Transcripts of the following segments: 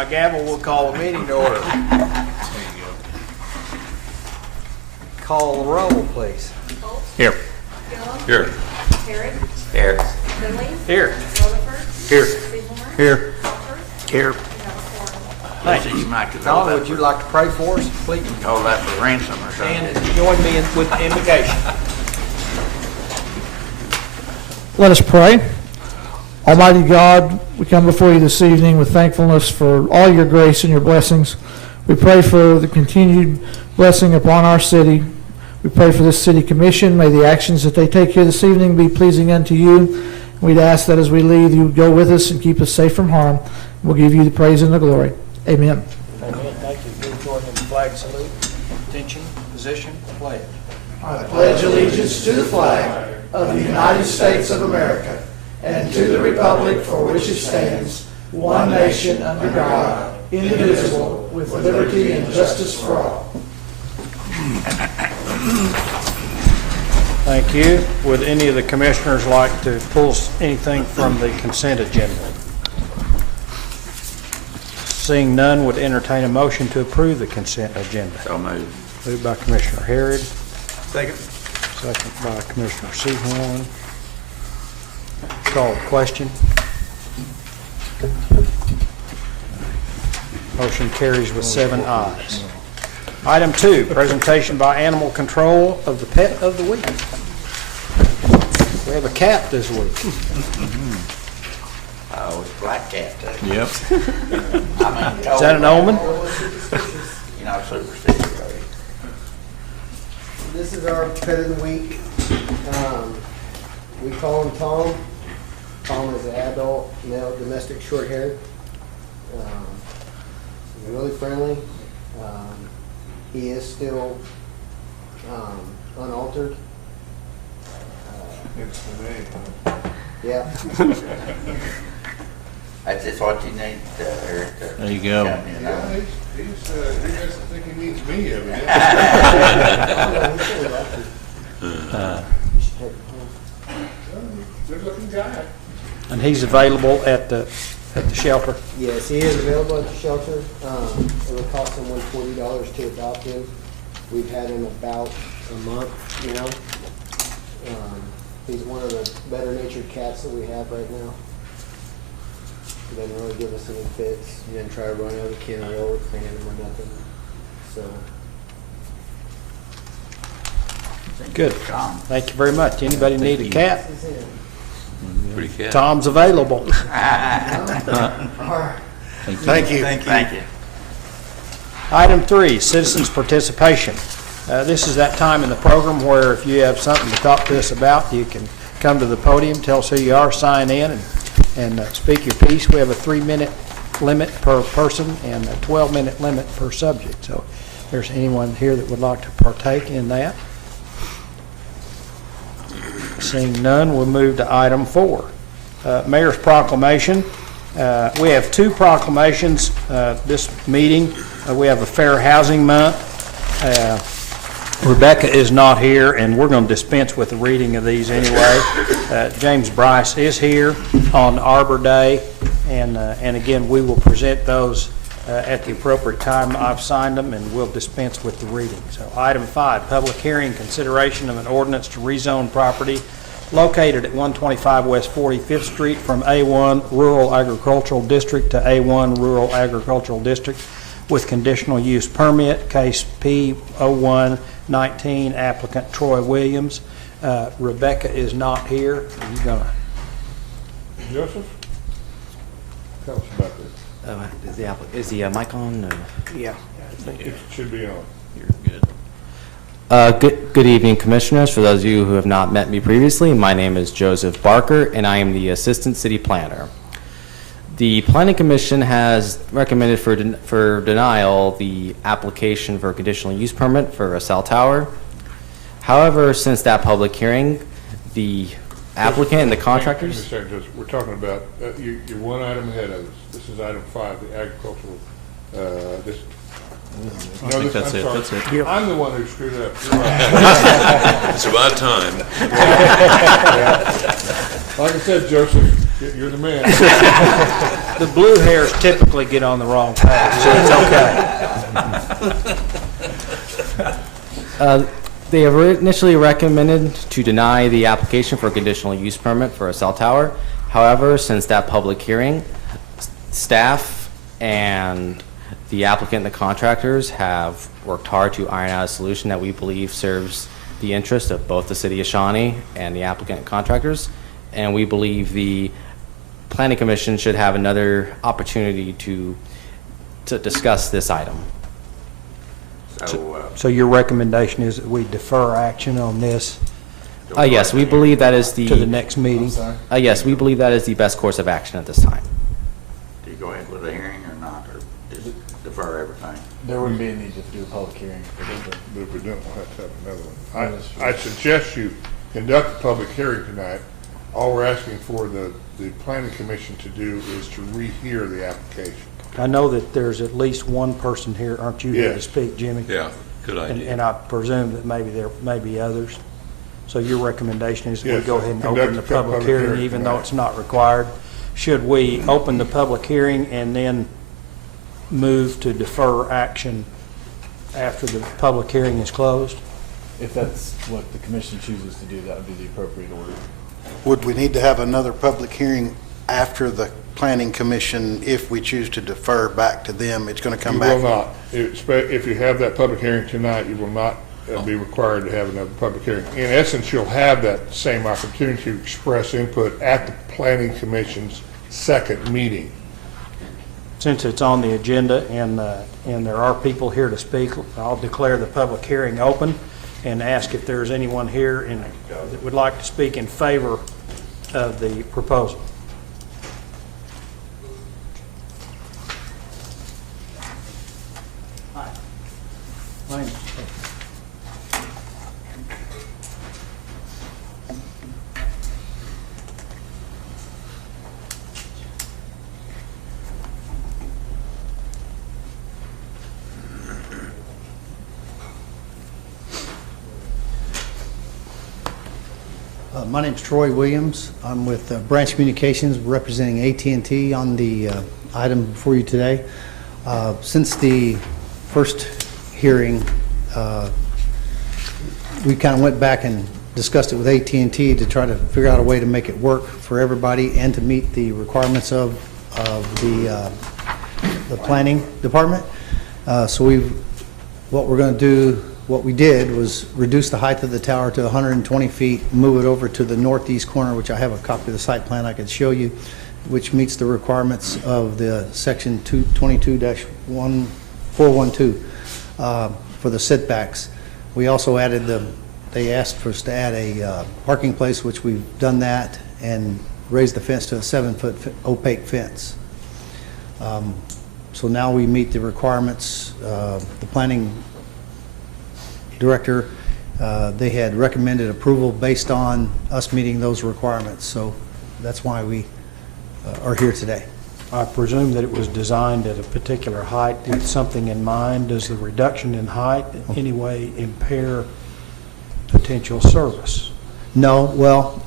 my gavel, we'll call the meeting to order. Call the roll, please. Here. Here. Harris. Here. Finley. Here. Rutherford. Here. Seymour. Here. Crawford. Here. We have a quorum. Thank you. Tom, would you like to pray for us, please? Hold that for ransom or something. And join me with the invocation. Let us pray. Almighty God, we come before you this evening with thankfulness for all your grace and your blessings. We pray for the continued blessing upon our city. We pray for this city commission. May the actions that they take here this evening be pleasing unto you. We'd ask that as we leave, you would go with us and keep us safe from harm. We'll give you the praise and the glory. Amen. Amen. Thank you. Please join in the flag salute. Attention, position, pledge. I pledge allegiance to the flag of the United States of America and to the republic for which it stands, one nation under God, indivisible, with liberty and justice for all. Thank you. Would any of the commissioners like to pull anything from the consent agenda? Seeing none, would entertain a motion to approve the consent agenda. So moved. Moved by Commissioner Harrod, Second. second by Commissioner Sehorn. Call the question. Motion carries with 7 ayes. Item 2, presentation by Animal Control of the Pet of the Week. We have a cat this week. Oh, it's black cat too. Yep. Is that an omen? You're not superstitious, are you? This is our pet of the week. We call him Tom. Tom is an adult male domestic short hair. He's really friendly. He is still unaltered. It's the name. Yeah. That's just what you need to, There you go. He doesn't think he needs me every day. Good looking guy. And he's available at the shelter. Yes, he is available at the shelter. It would cost someone $40 to adopt him. We've had him about a month now. He's one of the better natured cats that we have right now. He doesn't really give us any fits. He didn't try to run out of the kennel or clean him or nothing. So Good. Thank you very much. Anybody need a cat? this is him. Pretty cat. Tom's available. Thank you. Thank you. Item 3, citizens participation. This is that time in the program where if you have something to talk to us about, you can come to the podium, tell us who you are, sign in, and speak your piece. We have a 3-minute limit per person and a 12-minute limit per subject. So if there's anyone here that would like to partake in that. Seeing none, we'll move to item 4, Mayor's Proclamation. We have 2 proclamations this meeting. We have a Fair Housing Month. Rebecca is not here, and we're going to dispense with the reading of these anyway. James Bryce is here on Arbor Day, and again, we will present those at the appropriate time. I've signed them, and we'll dispense with the reading. So item 5, public hearing, consideration of an ordinance to rezone property located at 125 West 45th Street from A1 Rural Agricultural District to A1 Rural Agricultural District with conditional use permit, case P0119, applicant Troy Williams. Rebecca is not here. Are you gonna? Joseph? Tell us about this. Is the mic on? Yeah. It should be on. You're good. Good evening, Commissioners. For those of you who have not met me previously, my name is Joseph Barker, and I am the Assistant City Planner. The Planning Commission has recommended for denial the application for a conditional use permit for a cell tower. However, since that public hearing, the applicant and the contractors... Hang on a second, Joseph. We're talking about, you're one item ahead of us. This is item 5, the agricultural, I think that's it. That's it. Yep. I'm the one who screwed up. You're right. It's about time. Like I said, Joseph, you're the man. The blue hairs typically get on the wrong page, so it's okay. They have initially recommended to deny the application for a conditional use permit for a cell tower. However, since that public hearing, staff and the applicant and the contractors have worked hard to iron out a solution that we believe serves the interest of both the city of Shawnee and the applicant and contractors. And we believe the Planning Commission should have another opportunity to discuss this item. So your recommendation is that we defer action on this Yes, we believe that is to the next meeting? yes, we believe that is the best course of action at this time. Do you go ahead with a hearing or not, or just defer everything? There wouldn't be a need to do a public hearing. But if we don't, we'll have to have another one. I suggest you conduct a public hearing tonight. All we're asking for the planning commission to do is to rehear the application. I know that there's at least one person here, aren't you here to Yes. speak, Jimmy? Yeah, good And I presume that maybe there may be others. So your recommendation is that we Yes, go ahead and conduct open the a public public hearing hearing even though tonight. it's not required? Should we open the public hearing and then move to defer action after the public hearing is closed? If that's what the commission chooses to do, that would be the appropriate order. Would we need to have another public hearing after the planning commission if we choose to defer back to them? It's going to come back? You will not. If you have that public hearing tonight, you will not be required to have another public hearing. In essence, you'll have that same opportunity to express input at the planning commission's second meeting. Since it's on the agenda and there are people here to speak, I'll declare the public hearing open and ask if there's anyone here that would like to speak in favor of the proposal. Hi. My name's My name's Troy Williams. I'm with Branch Communications, representing AT&T on the item before you today. Since the first hearing, we kind of went back and discussed it with AT&T to try to figure out a way to make it work for everybody and to meet the requirements of the planning department. What we did was reduce the height of the tower to 120 feet, move it over to the northeast corner, which I have a copy of the site plan I could show you, which meets the requirements of the section 222-1412 for the setbacks. We also added they asked for us to add a parking place, which we've done that, and raised the fence to a 7-foot opaque fence. So now we meet the requirements. The planning director, they had recommended approval based on us meeting those requirements. So that's why we are here today. I presume that it was designed at a particular height with something in mind. Does the reduction in height in any way impair potential service? No, well,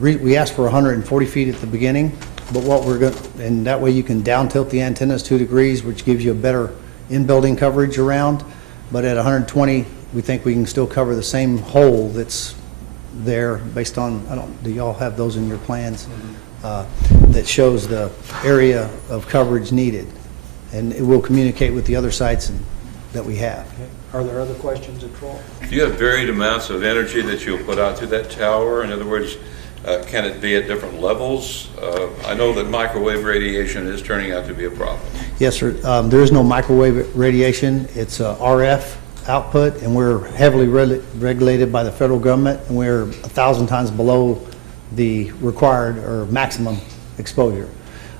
we asked for 140 feet at the beginning, but and that way you can down tilt the antennas 2 degrees, which gives you a better in-building coverage around. But at 120, we think we can still cover the same hole that's there based on, do y'all have those in your plans? That shows the area of coverage needed. And it will communicate with the other sites that we have. Okay. Are there other questions at all? Do you have varied amounts of energy that you'll put out to that tower? In other words, can it be at different levels? I know that microwave radiation is turning out to be a problem. Yes, sir. There is no microwave radiation. It's RF output, and we're heavily regulated by the federal government, and we're 1,000 times below the required or maximum exposure.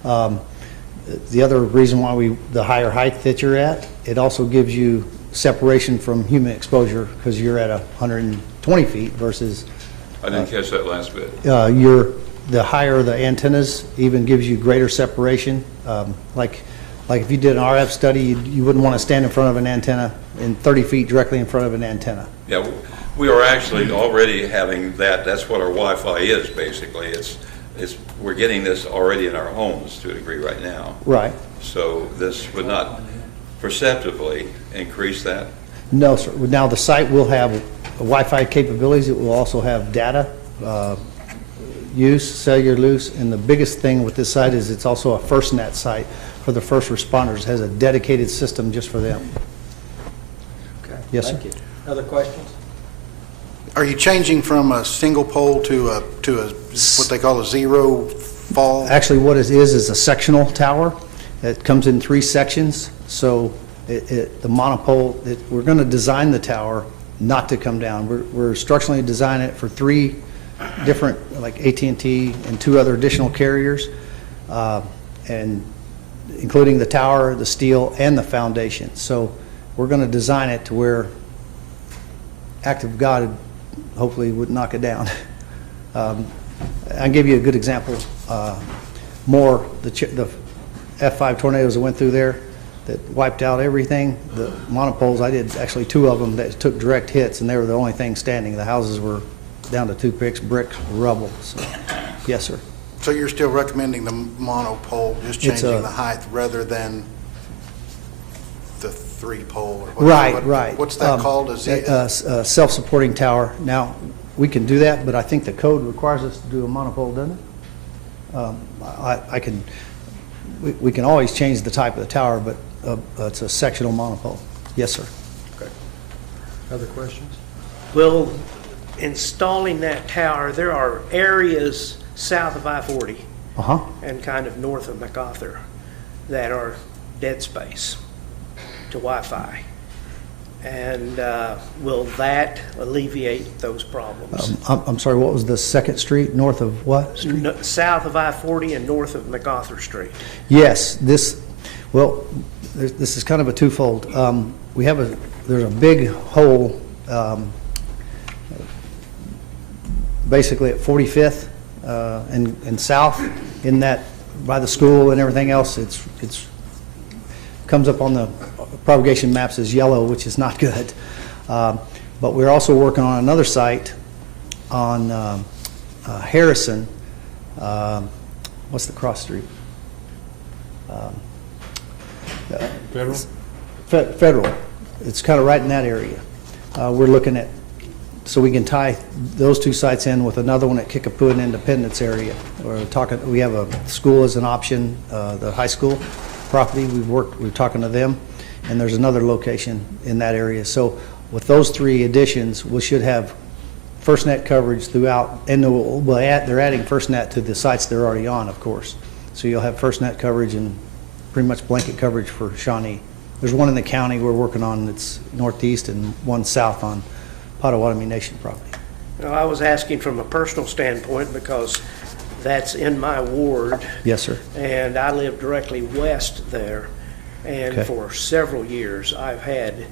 The other reason why the higher height that you're at, it also gives you separation from human exposure because you're at 120 feet versus I didn't catch that last bit. the higher the antennas even gives you greater separation. Like if you did an RF study, you wouldn't want to stand in front of an antenna in 30 feet directly in front of an antenna. Yeah, we are actually already having that. That's what our Wi-Fi is, basically. It's we're getting this already in our homes to a degree right now. Right. So this would not perceptibly increase that? No, sir. Now, the site will have Wi-Fi capabilities. It will also have data use, cellular use, and the biggest thing with this site is it's also a FirstNet site for the first responders. It has a dedicated system just for them. Okay. Yes, sir. Thank you. Other questions? Are you changing from a single pole to a what they call a zero fall? Actually, what it is a sectional tower. It comes in 3 sections, so the monopole, we're going to design the tower not to come down. We're structurally designing it for 3 different, like AT&T and 2 other additional carriers, and including the tower, the steel, and the foundation. So we're going to design it to where act of God hopefully would knock it down. I'll give you a good example. The F5 tornadoes that went through there that wiped out everything, the monopoles, I did actually 2 of them that took direct hits, and they were the only thing standing. The houses were down to toothpicks, bricks, rubble. So, yes, sir. So you're still recommending the monopole, just It's changing a- the height rather than the 3-pole? Or Right. What's that called? Is it? Self-supporting tower. Now, we can do that, but I think the code requires us to do a monopole, doesn't it? We can always change the type of the tower, but it's a sectional monopole. Yes, sir. Other questions? Well, installing that tower, there are areas south of I-40 Uh-huh. and kind of north of MacArthur that are dead space to Wi-Fi. And will that alleviate those problems? I'm sorry, what was the second street, north of what street? South of I-40 and north of MacArthur Street. Yes, this is kind of a twofold. There's a big hole, basically at 45th and south, in that, by the school and everything else. It's comes up on the propagation maps as yellow, which is not good. But we're also working on another site on Harrison. What's the cross street? Federal? Federal. It's kind of right in that area. We're looking at, so we can tie those 2 sites in with another one at Kickapoo and Independence area. We have a school as an option, the high school property. We're talking to them, and there's another location in that area. So with those 3 additions, we should have FirstNet coverage throughout, and they're adding FirstNet to the sites they're already on, of course. So you'll have FirstNet coverage and pretty much blanket coverage for Shawnee. There's one in the county we're working on that's northeast, and one south on Potawatomi Nation property. Now, I was asking from a personal standpoint because that's in my ward. Yes, sir. And I live directly west there. And Okay. for several years, I've had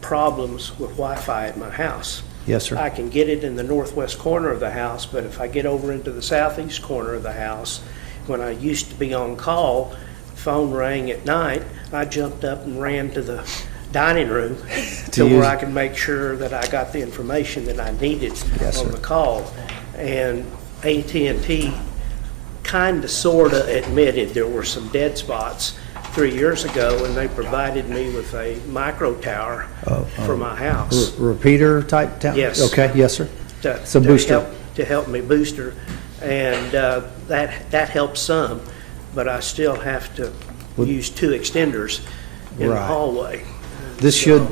problems with Wi-Fi at my house. Yes, sir. I can get it in the northwest corner of the house, but if I get over into the southeast corner of the house, when I used to be on call, phone rang at night, I jumped up and ran to the dining room to where I could make sure that I got the information that I needed Yes, on sir. the call. And AT&T kind of, sort of admitted there were some dead spots 3 years ago, and they provided me with a micro tower for my house. Repeater type town? Yes. Okay, yes, sir. It's a booster. To help me booster, and that helps some, but I still have to use 2 extenders in the Right. hallway. This should,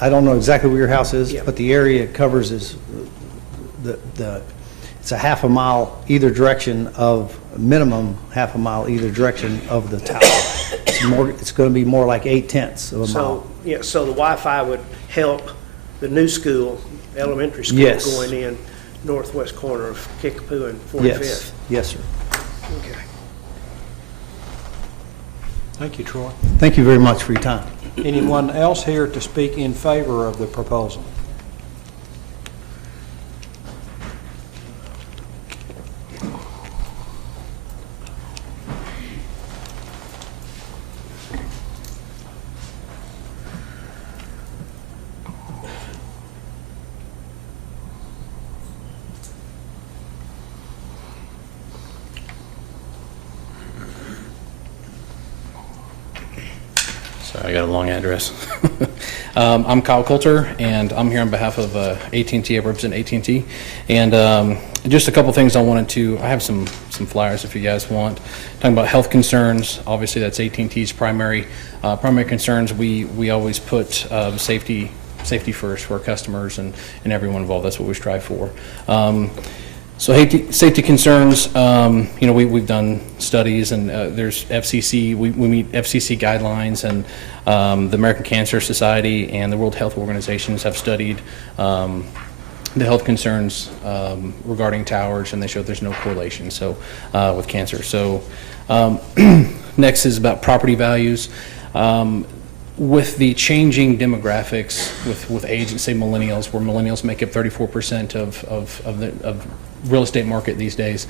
I don't know exactly where your house is, Yeah. but the area it covers is it's a half a mile either direction of, minimum half a mile either direction of the tower. It's going to be more like 8/10 of a mile. So the Wi-Fi would help the new school, elementary school, Yes. going in northwest corner of Kickapoo and 45th. Yes, yes, sir. Okay. Thank you, Troy. Thank you very much for your time. Anyone else here to speak in favor of the proposal? I got a long address. I'm Kyle Coulter, and I'm here on behalf of AT&T. I represent AT&T. And just a couple things I have some flyers if you guys want. Talking about health concerns, obviously that's AT&T's primary concerns. We always put safety first for our customers and everyone involved. That's what we strive for. So safety concerns, we've done studies, and there's FCC, we meet FCC guidelines, and the American Cancer Society and the World Health Organizations have studied the health concerns regarding towers, and they show there's no correlation with cancer. So next is about property values. With the changing demographics with age, and say millennials, where millennials make up 34% of the real estate market these days.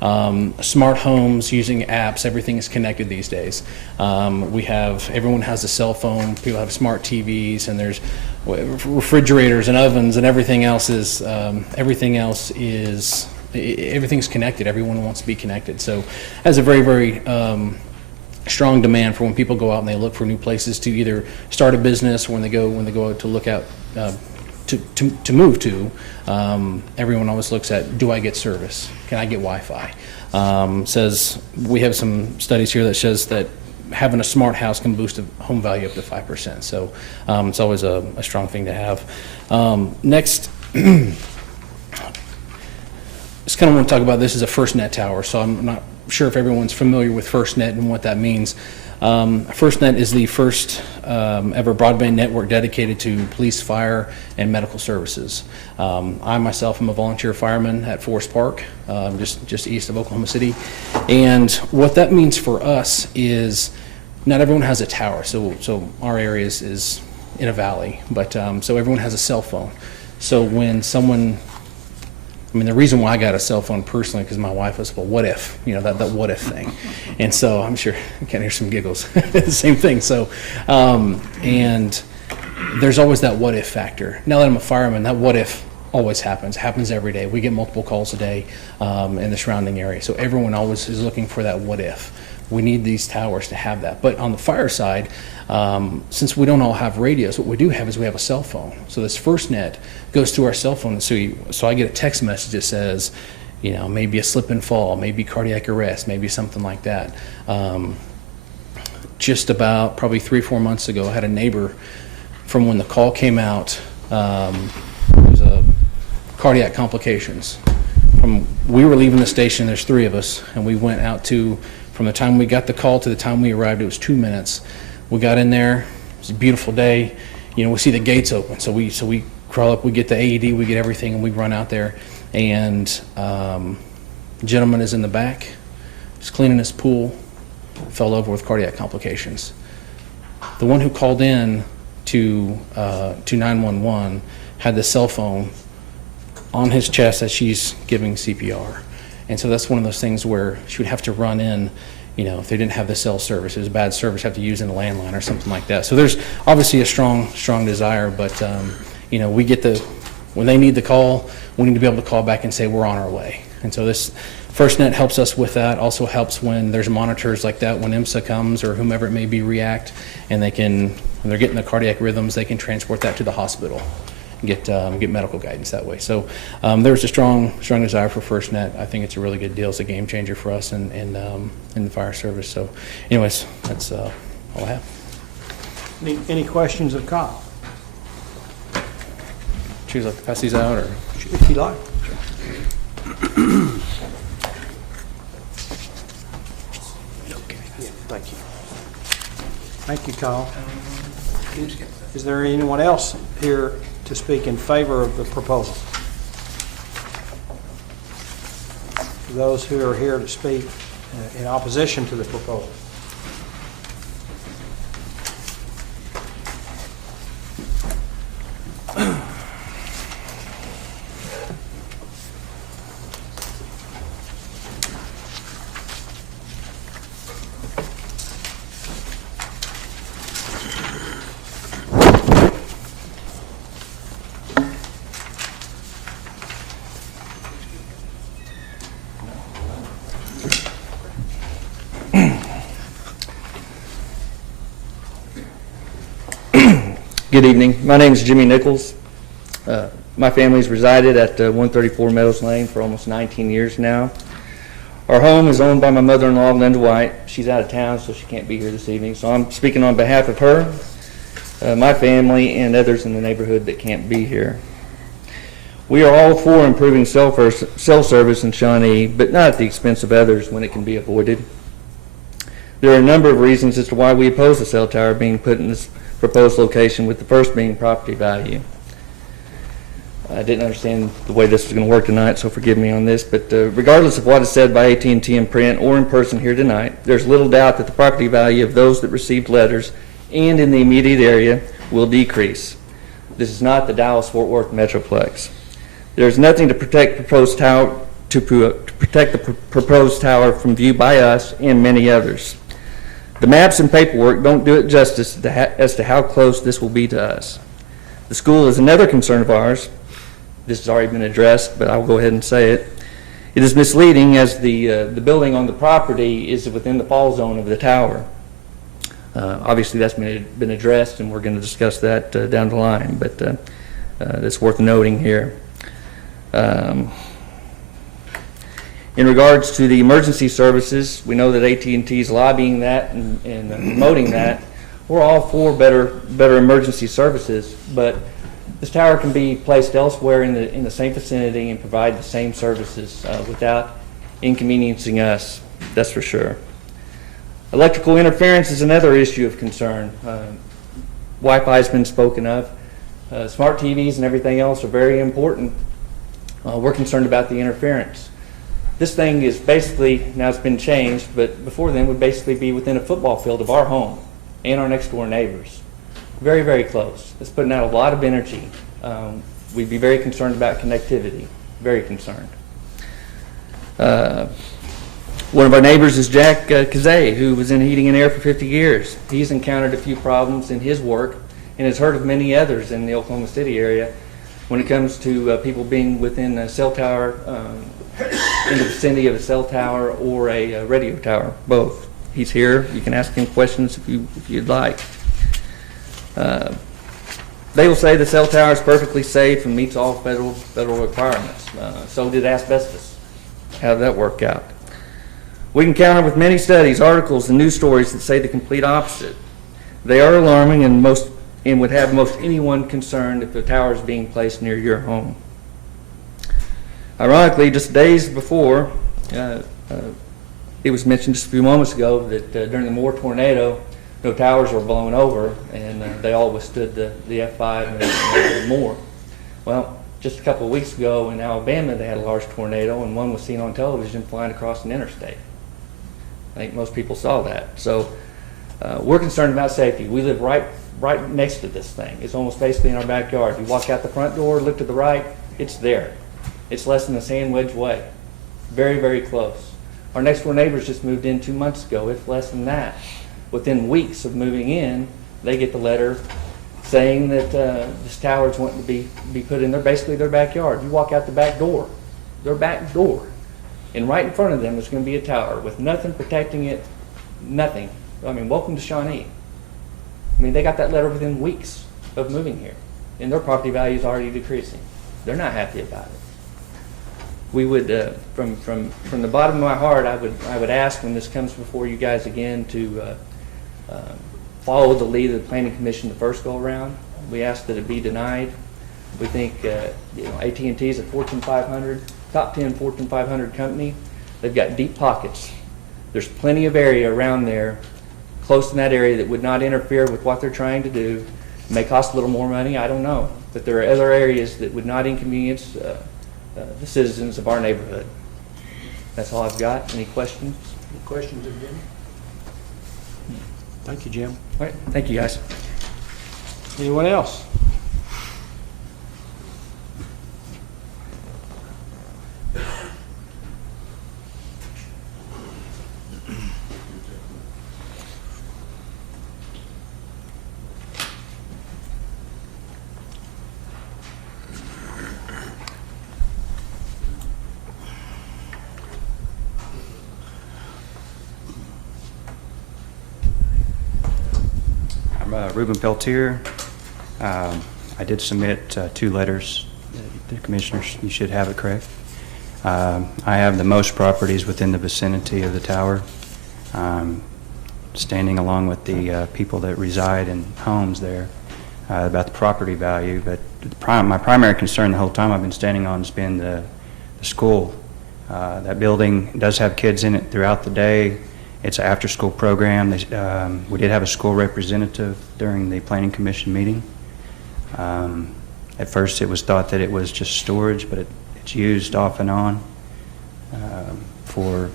Smart homes, using apps, everything is connected these days. Everyone has a cell phone, people have smart TVs, and there's refrigerators and ovens, and everything's connected. Everyone wants to be connected. So has a very, very strong demand for when people go out and they look for new places to either start a business, or when they go to look out to move to. Everyone always looks at, do I get service? Can I get Wi-Fi? Says we have some studies here that says that having a smart house can boost a home value up to 5%. So it's always a strong thing to have. Next, just kind of want to talk about this as a Firstnet Tower. So I'm not sure if everyone's familiar with Firstnet and what that means. Firstnet is the first ever broadband network dedicated to police, fire, and medical services. I myself am a volunteer fireman at Forest Park, just east of Oklahoma City. And what that means for us is not everyone has a tower. So our area is in a valley, but so everyone has a cell phone. So when the reason why I got a cell phone personally, because my wife was, well, what if? That what if thing. And so I'm sure I can hear some giggles. The same thing. So, and there's always that what if factor. Now that I'm a fireman, that what if always happens. It happens every day. We get multiple calls a day in the surrounding area. So everyone always is looking for that what if. We need these towers to have that. But on the fire side, since we don't all have radios, what we do have is we have a cell phone. So this Firstnet goes to our cell phone. So I get a text message that says, maybe a slip and fall, maybe cardiac arrest, maybe something like that. Just about probably 3-4 months ago, I had a neighbor from when the call came out, there was a cardiac complications. We were leaving the station, there's 3 of us, and we went out from the time we got the call to the time we arrived, it was 2 minutes. We got in there, it was a beautiful day. We see the gates open, so we crawl up, we get the AED, we get everything, and we run out there. And the gentleman is in the back, he's cleaning his pool, fell over with cardiac complications. The one who called in to 911 had the cell phone on his chest as she's giving CPR. And so that's one of those things where she would have to run in, if they didn't have the cell service, it was a bad service, have to use in a landline or something like that. So there's obviously a strong desire, but we get when they need the call, we need to be able to call back and say we're on our way. And so this Firstnet helps us with that. Also helps when there's monitors like that, when IMSA comes or whomever it may be react, and when they're getting the cardiac rhythms, they can transport that to the hospital. Get medical guidance that way. So there's a strong desire for Firstnet. I think it's a really good deal. It's a game changer for us in the fire service. So anyways, that's all I have. Any questions of Kyle? Choose like to pass these out, or if you like. Okay. Yeah, thank you. Thank you, Kyle. Is there anyone else here to speak in favor of the proposal? For those who are here to speak in opposition to the proposal. Good evening. My name is Jimmy Nichols. My family's resided at 134 Meadows Lane for almost 19 years now. Our home is owned by my mother-in-law, Linda White. She's out of town, so she can't be here this evening. So I'm speaking on behalf of her, my family, and others in the neighborhood that can't be here. We are all for improving cell service in Shawnee, but not at the expense of others when it can be avoided. There are a number of reasons as to why we oppose the cell tower being put in this proposed location, with the first being property value. I didn't understand the way this was going to work tonight, so forgive me on this, but regardless of what is said by AT&T in print or in person here tonight, there's little doubt that the property value of those that received letters and in the immediate area will decrease. This is not the Dallas-Fort Worth Metroplex. There's nothing to protect proposed tower to protect the proposed tower from view by us and many others. The maps and paperwork don't do it justice as to how close this will be to us. The school is another concern of ours. This has already been addressed, but I'll go ahead and say it. It is misleading as the building on the property is within the fall zone of the tower. Obviously, that's been addressed, and we're going to discuss that down the line, but that's worth noting here. In regards to the emergency services, we know that AT&T is lobbying that and promoting that. We're all for better emergency services, but this tower can be placed elsewhere in the same vicinity and provide the same services without inconveniencing us, that's for sure. Electrical interference is another issue of concern. Wi-Fi has been spoken of. Smart TVs and everything else are very important. We're concerned about the interference. This thing is basically, now it's been changed, but before then would basically be within a football field of our home and our next door neighbors. Very, very close. It's putting out a lot of energy. We'd be very concerned about connectivity, very concerned. One of our neighbors is Jack Kazay, who was in heating and air for 50 years. He's encountered a few problems in his work and has heard of many others in the Oklahoma City area when it comes to people being within a cell tower, in the vicinity of a cell tower or a radio tower, both. He's here. You can ask him questions if you'd like. They will say the cell tower is perfectly safe and meets all federal requirements. So did asbestos. How did that work out? We can counter with many studies, articles, and news stories that say the complete opposite. They are alarming and would have most anyone concerned if the tower is being placed near your home. Ironically, just days before, it was mentioned just a few moments ago that during the Moore tornado, no towers were blown over, and they all withstood the F5 and more. Well, just a couple of weeks ago in Alabama, they had a large tornado, and one was seen on television flying across an interstate. I think most people saw that. So we're concerned about safety. We live right next to this thing. It's almost basically in our backyard. You walk out the front door, look to the right, it's there. It's less than a sand wedge away. Very, very close. Our next door neighbors just moved in 2 months ago, if less than that. Within weeks of moving in, they get the letter saying that this tower is wanting to be put in basically their backyard. You walk out the back door, their back door, and right in front of them is going to be a tower with nothing protecting it, nothing. I mean, welcome to Shawnee. I mean, they got that letter within weeks of moving here, and their property value is already decreasing. They're not happy about it. We would, from the bottom of my heart, I would ask when this comes before you guys again to follow the lead of the Planning Commission the first go around. We ask that it be denied. We think AT&T is a Fortune 500, top 10 Fortune 500 company. They've got deep pockets. There's plenty of area around there, close in that area, that would not interfere with what they're trying to do. It may cost a little more money, I don't know, but there are other areas that would not inconvenience the citizens of our neighborhood. That's all I've got. Any questions? Any questions of Jim? Thank you, Jim. All right. Thank you, guys. Anyone else? Reuben Peltier. I did submit 2 letters. The commissioners, you should have it correct. I have the most properties within the vicinity of the tower, standing along with the people that reside in homes there about the property value. But my primary concern the whole time I've been standing on has been the school. That building does have kids in it throughout the day. It's an after-school program. We did have a school representative during the Planning Commission meeting. At first it was thought that it was just storage, but it's used off and on for,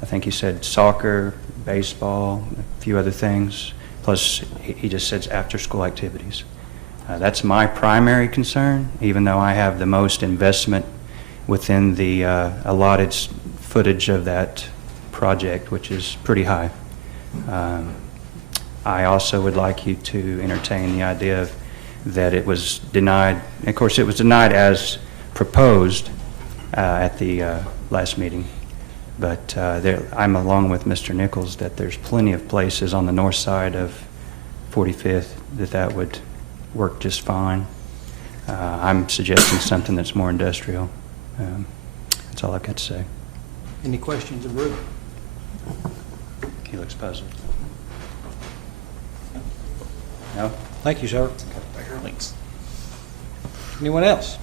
I think he said soccer, baseball, a few other things. Plus, he just says after-school activities. That's my primary concern, even though I have the most investment within the allotted footage of that project, which is pretty high. I also would like you to entertain the idea that it was denied. Of course, it was denied as proposed at the last meeting, but I'm along with Mr. Nichols that there's plenty of places on the north side of 45th that would work just fine. I'm suggesting something that's more industrial. That's all I've got to say. Any questions of Ruben? He looks puzzled. No? Thank you, sir. Thanks. Anyone else?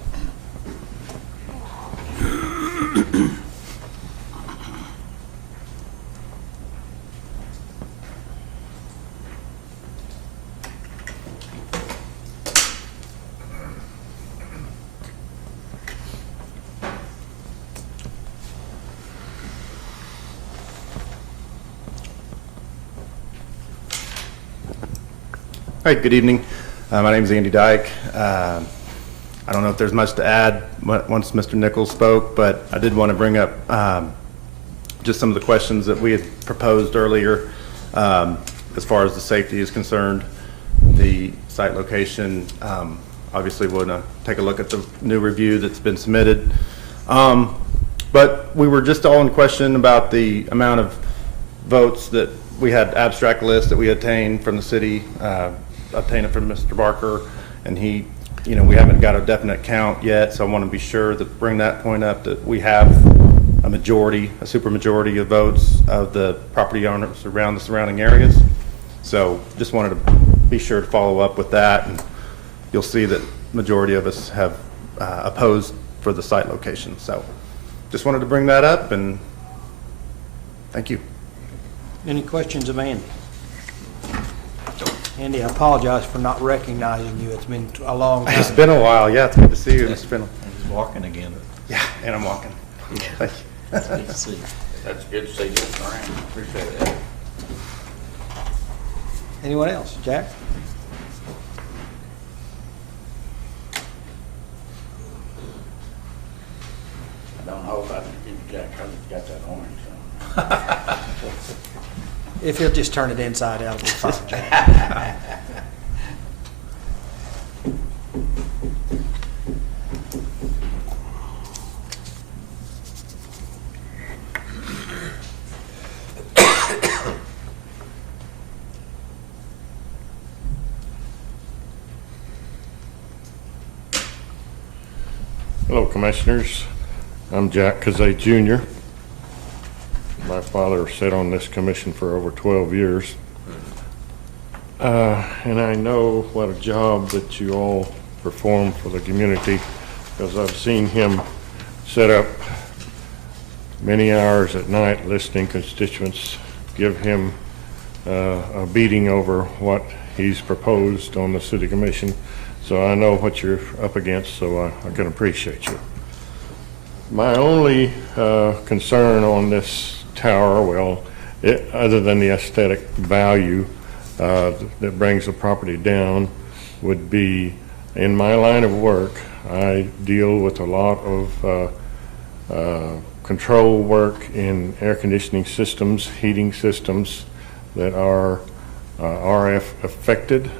Hi, good evening. My name is Andy Dyke. I don't know if there's much to add once Mr. Nichols spoke, but I did want to bring up just some of the questions that we had proposed earlier as far as the safety is concerned. The site location, obviously we're going to take a look at the new review that's been submitted. But we were just all in question about the amount of votes that we had abstract lists that we obtained from the city, obtained it from Mr. Barker, and he, we haven't got a definite count yet, so I want to be sure to bring that point up that we have a majority, a super majority of votes of the property owners around the surrounding areas. So just wanted to be sure to follow up with that, and you'll see that majority of us have opposed for the site location. So just wanted to bring that up, and thank you. Any questions of Andy? Andy, I apologize for not recognizing you. It's been a long time. It's been a while. Yeah, it's good to see you. It's been. He's walking again. Yeah, and I'm walking. Thank you. It's good to see you. That's good to see you around. Appreciate it. Anyone else? Jack? I don't know if I can give Jack, because he's got that orange on. If he'll just turn it inside out, it'll be fine, Jack. Hello, Commissioners. I'm Jack Kazay Jr. My father sat on this commission for over 12 years. And I know what a job that you all perform for the community, because I've seen him set up many hours at night listening constituents give him a beating over what he's proposed on the city commission. So I know what you're up against, so I can appreciate you. My only concern on this tower, well, other than the aesthetic value that brings the property down, would be, in my line of work, I deal with a lot of control work in air conditioning systems, heating systems that are RF affected.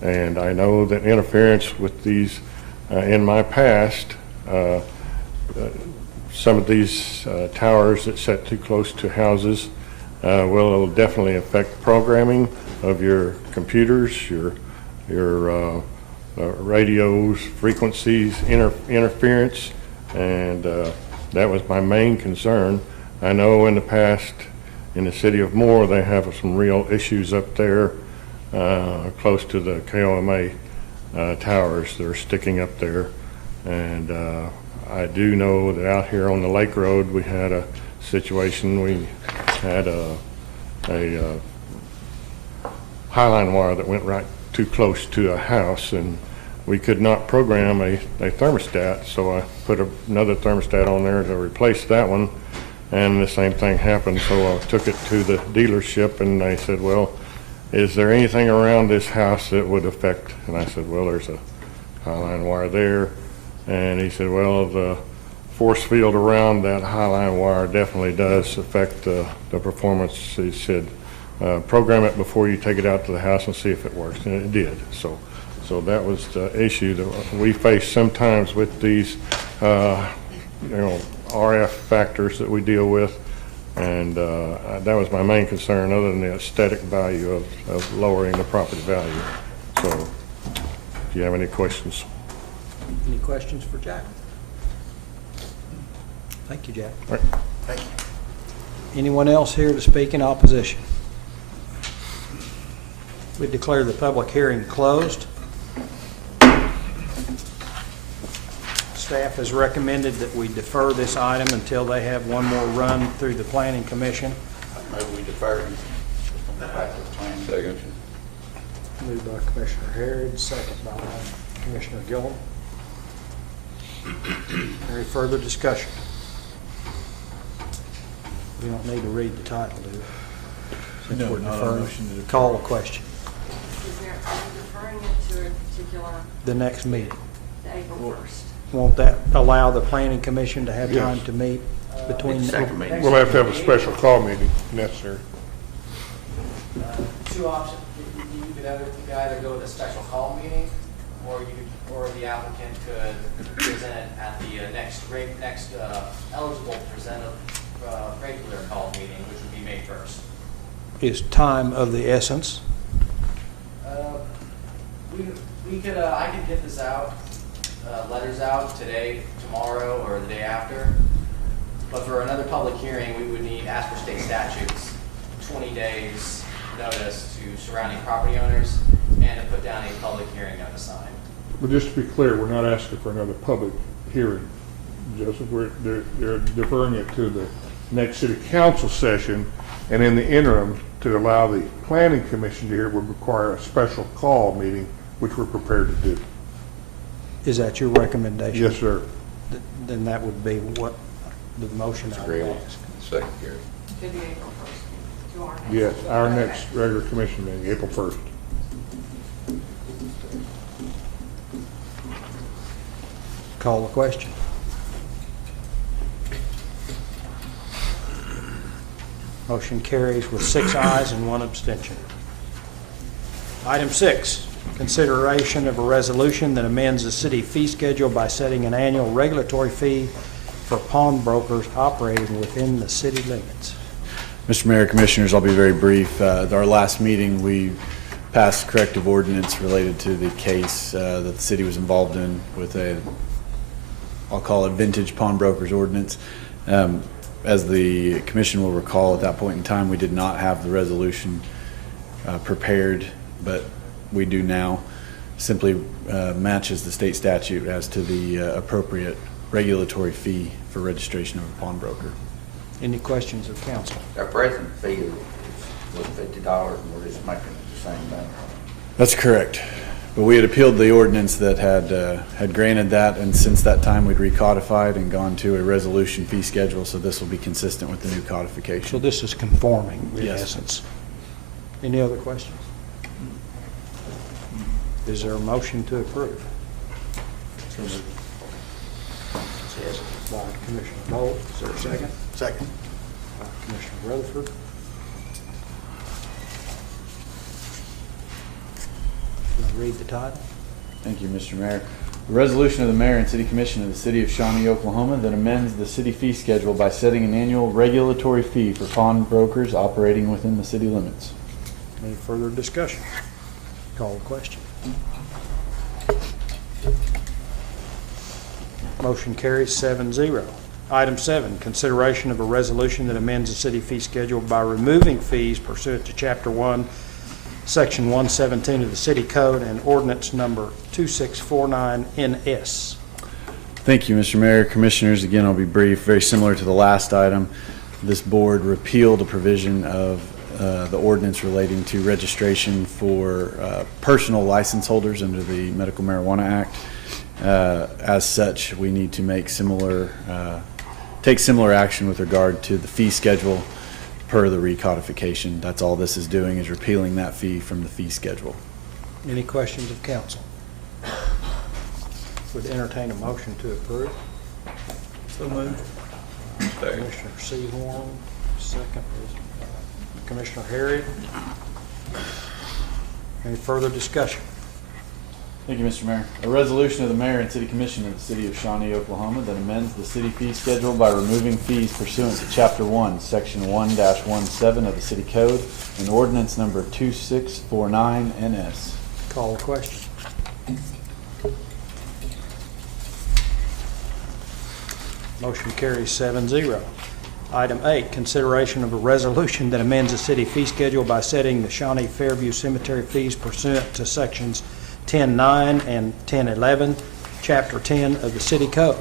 And I know that interference with these, in my past, some of these towers that set too close to houses will definitely affect programming of your computers, your your radios, frequencies, interference, and that was my main concern. I know in the past, in the city of Moore, they have some real issues up there close to the KOMA towers that are sticking up there. And I do know that out here on the Lake Road, we had a situation. We had a highline wire that went right too close to a house, and we could not program a thermostat, so I put another thermostat on there to replace that one, and the same thing happened. So I took it to the dealership, and they said, well, is there anything around this house that would affect? And I said, well, there's a highline wire there. And he said, well, the force field around that highline wire definitely does affect the performance. He said, program it before you take it out to the house and see if it works, and it did. So that was the issue that we face sometimes with these, RF factors that we deal with, and that was my main concern, other than the aesthetic value of lowering the property value. So, if you have any questions. Any questions for Jack? Thank you, Jack. All right. Thank you. Anyone else here to speak in opposition? We declare the public hearing closed. Staff has recommended that we defer this item until they have one more run through the Planning Commission. Maybe we defer him back to the plan. Second. Moved by Commissioner Harrod, second by Commissioner Gillum. Any further discussion? We don't need to read the title, do we? Since No, we're not a deferring. motion to defer. Call the question. Are you deferring it to a particular, The next meeting. April 1st? Won't that allow the Planning Commission to have Yes. time to meet between? Second meeting. We'll have to have a special call meeting if necessary. Two options. You could either go with a special call meeting, or the applicant could present it at the next eligible regular call meeting, which would be May 1st. Is time of the essence? We could, I could get this out, letters out today, tomorrow, or the day after. But for another public hearing, we would need, as per state statutes, 20 days notice to surrounding property owners and to put down a public hearing notice sign. But just to be clear, we're not asking for another public hearing, Joseph. They're deferring it to the next city council session, and in the interim, to allow the Planning Commission to hear would require a special call meeting, which we're prepared to do. Is that your recommendation? Yes, sir. Then that would be what the motion I would ask. Second, Gary. To the April 1st, to our next. Yes, our Okay. next regular commission meeting, April 1st. Call the question. Motion carries with 6 ayes and 1 abstention. Item 6, consideration of a resolution that amends the city fee schedule by setting an annual regulatory fee for pawnbrokers operating within the city limits. Mr. Mayor, Commissioners, I'll be very brief. At our last meeting, we passed corrective ordinance related to the case that the city was involved in with I'll call it vintage pawnbrokers ordinance. As the commission will recall, at that point in time, we did not have the resolution prepared, but we do now. Simply matches the state statute as to the appropriate regulatory fee for registration of a pawnbroker. Any questions of council? Our present fee was $50, and we're just making it the same thing. That's correct. But we had appealed the ordinance that had granted that, and since that time, we'd recodified and gone to a resolution fee schedule, so this will be consistent with the new codification. So this is conforming in Yes. essence. Any other questions? Is there a motion to approve? Yes. By Commissioner Bolt, is there a second? Second. By Commissioner Rutherford. Can I read the title? Thank you, Mr. Mayor. A resolution of the mayor and city commission of the city of Shawnee, Oklahoma that amends the city fee schedule by setting an annual regulatory fee for pawnbrokers operating within the city limits. Any further discussion? Call the question. Motion carries 7-0. Item 7, consideration of a resolution that amends the city fee schedule by removing fees pursuant to Chapter 1, Section 117 of the City Code and Ordinance Number 2649 NS. Thank you, Mr. Mayor. Commissioners, again, I'll be brief. Very similar to the last item, this board repealed a provision of the ordinance relating to registration for personal license holders under the Medical Marijuana Act. As such, we need to make take similar action with regard to the fee schedule per the recodification. That's all this is doing, is repealing that fee from the fee schedule. Any questions of council? Would entertain a motion to approve. So moved. Commissioner Seahorn, second is Commissioner Harry. Any further discussion? Thank you, Mr. Mayor. A resolution of the mayor and city commission of the city of Shawnee, Oklahoma that amends the city fee schedule by removing fees pursuant to Chapter 1, Section 1-17 of the city code and ordinance number 2649 NS. Call the question. Motion carries 7-0. Item 8, consideration of a resolution that amends the city fee schedule by setting the Shawnee Fairview Cemetery fees pursuant to Sections 10.9 and 10.11, Chapter 10 of the City Code.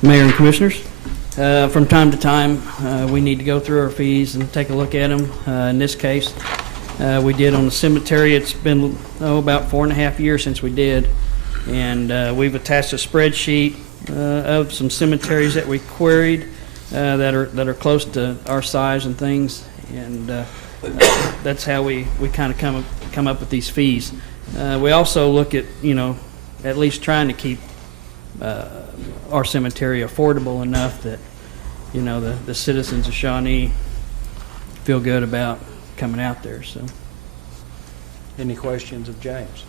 Mayor and Commissioners, from time to time, we need to go through our fees and take a look at them. In this case, we did on the cemetery. It's been about 4.5 years since we did, and we've attached a spreadsheet of some cemeteries that we queried that are close to our size and things, and that's how we kind of come up with these fees. We also look at, at least trying to keep our cemetery affordable enough that, the citizens of Shawnee feel good about coming out there. So, any questions of James?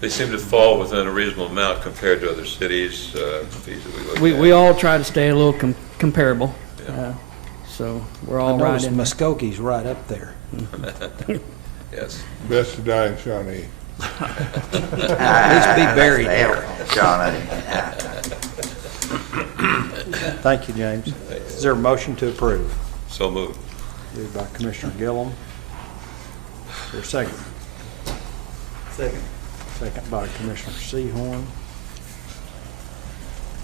They seem to fall within a reasonable amount compared to other cities, fees that we look at. We all try to stay a little comparable. Yeah. So we're all I right noticed in Muskogee's right up there. Yes. Best to die in Shawnee. Let's be buried there. Johnny. Thank you, James. Is there a motion to approve? So moved. Moved by Commissioner Gillum. Is there a second? Second. Second by Commissioner Seahorn.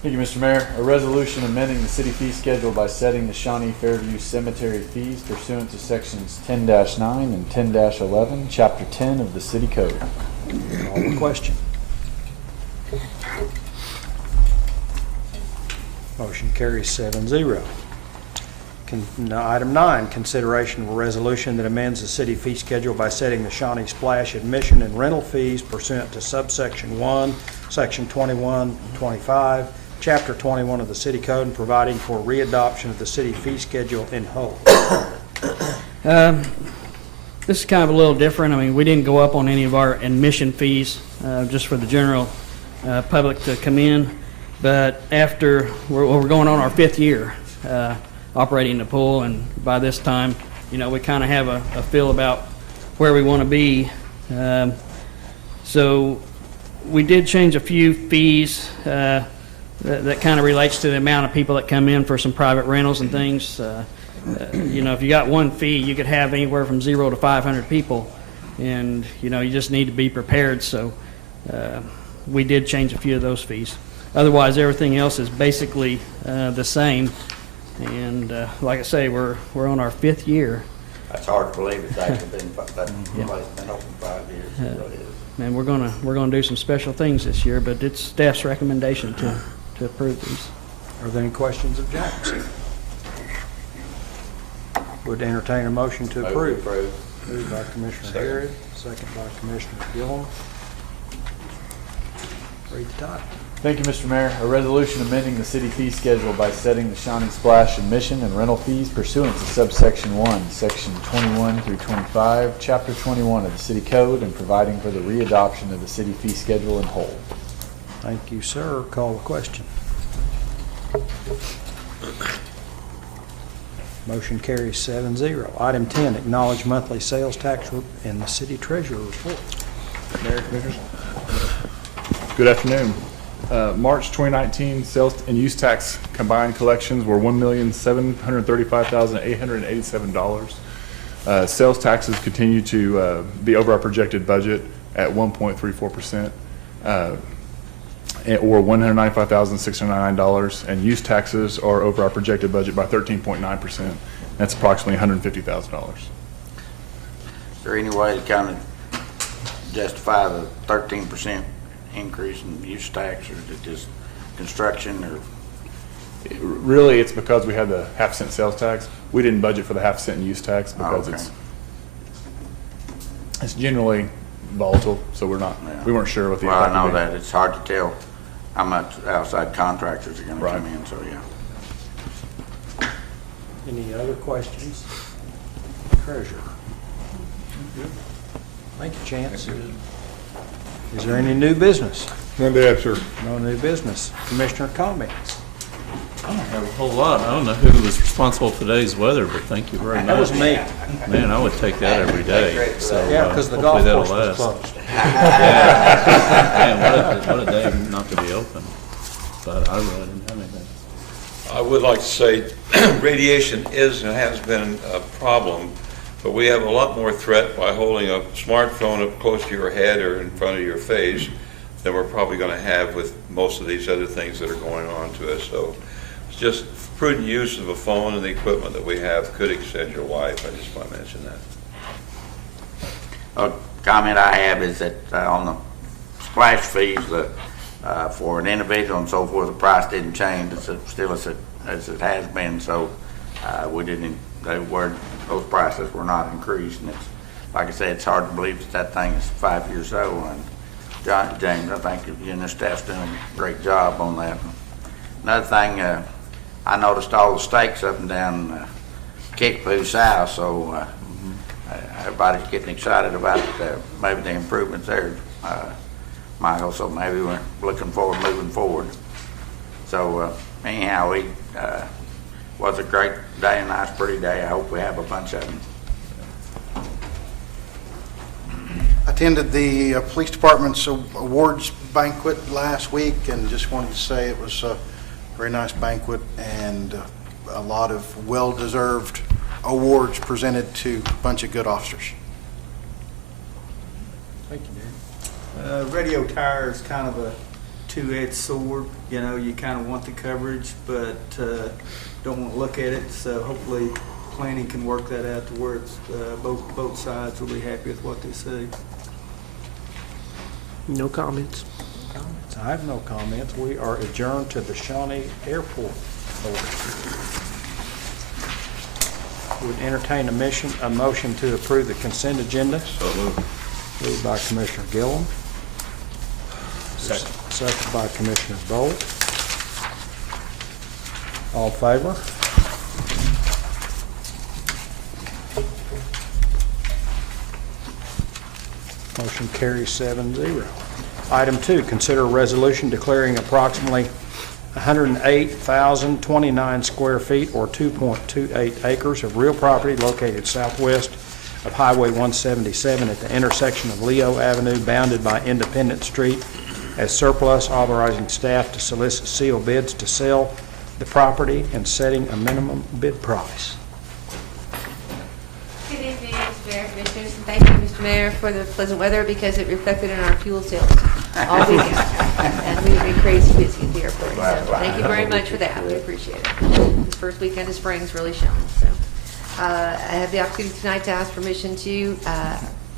Thank you, Mr. Mayor. A resolution amending the city fee schedule by setting the Shawnee Fairview Cemetery fees pursuant to sections 10-9 and 10-11, Chapter 10 of the City Code. Call the question. Motion carries 7-0. Item 9, consideration of a resolution that amends the city fee schedule by setting the Shawnee Splash admission and rental fees pursuant to subsection 1, section 21-25, Chapter 21 of the City Code, and providing for readoption of the city fee schedule in whole. This is kind of a little different. I mean, we didn't go up on any of our admission fees, just for the general public to come in. But after, we're going on our 5th year operating the pool, and by this time, we kind of have a feel about where we want to be. So we did change a few fees that kind of relates to the amount of people that come in for some private rentals and things. If you got one fee, you could have anywhere from 0 to 500 people, and you just need to be prepared. So we did change a few of those fees. Otherwise, everything else is basically the same. And like I say, we're on our 5th year. That's hard to believe. It's actually been open 5 years. It really is. And we're gonna do some special things this year, but it's staff's recommendation to approve these. Are there any questions of James? Would entertain a motion to approve. Moved by Commissioner Harrod, second by Commissioner Gillum. Read the title. Thank you, Mr. Mayor. A resolution amending the city fee schedule by setting the Shawnee Splash admission and rental fees pursuant to subsection 1, section 21 through 25, chapter 21 of the City Code, and providing for the readoption of the city fee schedule in whole. Thank you, sir. Call the question. Motion carries 7-0. Item 10, acknowledge monthly sales tax and the city treasurer report. Mayor, Commissioners. Good afternoon. March 2019 sales and use tax combined collections were $1,735,887. Sales taxes continue to be over our projected budget at 1.34%, or $195,699, and use taxes are over our projected budget by 13.9%. That's approximately $150,000. Is there any way to kind of justify the 13% increase in use tax, or is it just construction, or? Really, it's because we had the half-cent sales tax. We didn't budget for the half-cent use tax because it's generally volatile, so we weren't sure what the impact would be. Well, I know that. It's hard to tell how much outside contractors are going to come in, so yeah. Any other questions? Treasurer. Thank you, Chance. Is there any new business? None to add, sir. No new business. Commissioner comments? I don't have a whole lot. I don't know who was responsible for today's weather, but thank you very much. That was me. Man, I would take that every day. So Yeah, because the golf hopefully course that'll was last. closed. Man, what a day not to be open. But I really didn't have anything. I would like to say radiation is and has been a problem, but we have a lot more threat by holding a smartphone up close to your head or in front of your face than we're probably going to have with most of these other things that are going on to us. So it's just prudent use of a phone and the equipment that we have could extend your life. I just want to mention that. A comment I have is that on the splash fees, for an individual and so forth, the price didn't change. It's still as it has been. So those prices were not increased. And it's, like I said, it's hard to believe that thing is 5 years old. And James, I think you and your staff's doing a great job on that. Another thing, I noticed all the stakes up and down Kickapoo South, so everybody's getting excited about maybe the improvements there, Michael, so maybe we're looking forward, moving forward. So anyhow, was a great day, a nice, pretty day. I hope we have a bunch of them. Attended the police department's awards banquet last week, and just wanted to say it was a very nice banquet and a lot of well-deserved awards presented to a bunch of good officers. Thank you, Darren. Radio tower is kind of a two-edged sword. You know, you kind of want the coverage, but don't want to look at it. So hopefully planning can work that out to where it's both sides will be happy with what they see. No comments. I have no comments. We are adjourned to the Shawnee Airport Authority. Would entertain a motion to approve the consent agenda. So moved. Moved by Commissioner Gillum. Second by Commissioner Bolt. All in favor? Motion carries 7-0. Item 2, consider a resolution declaring approximately 108,029 square feet or 2.28 acres of real property located southwest of Highway 177 at the intersection of Leo Avenue bounded by Independence Street as surplus, authorizing staff to solicit sealed bids to sell the property and setting a minimum bid price. Good evening, Mr. Mayor, Commissioners, and thank you, Mr. Mayor, for the pleasant weather because it reflected in our fuel sales all weekend. And we've been crazy busy at the airport, so thank you very much for that. We appreciate it. This first weekend of spring is really showing. So I have the opportunity tonight to ask permission to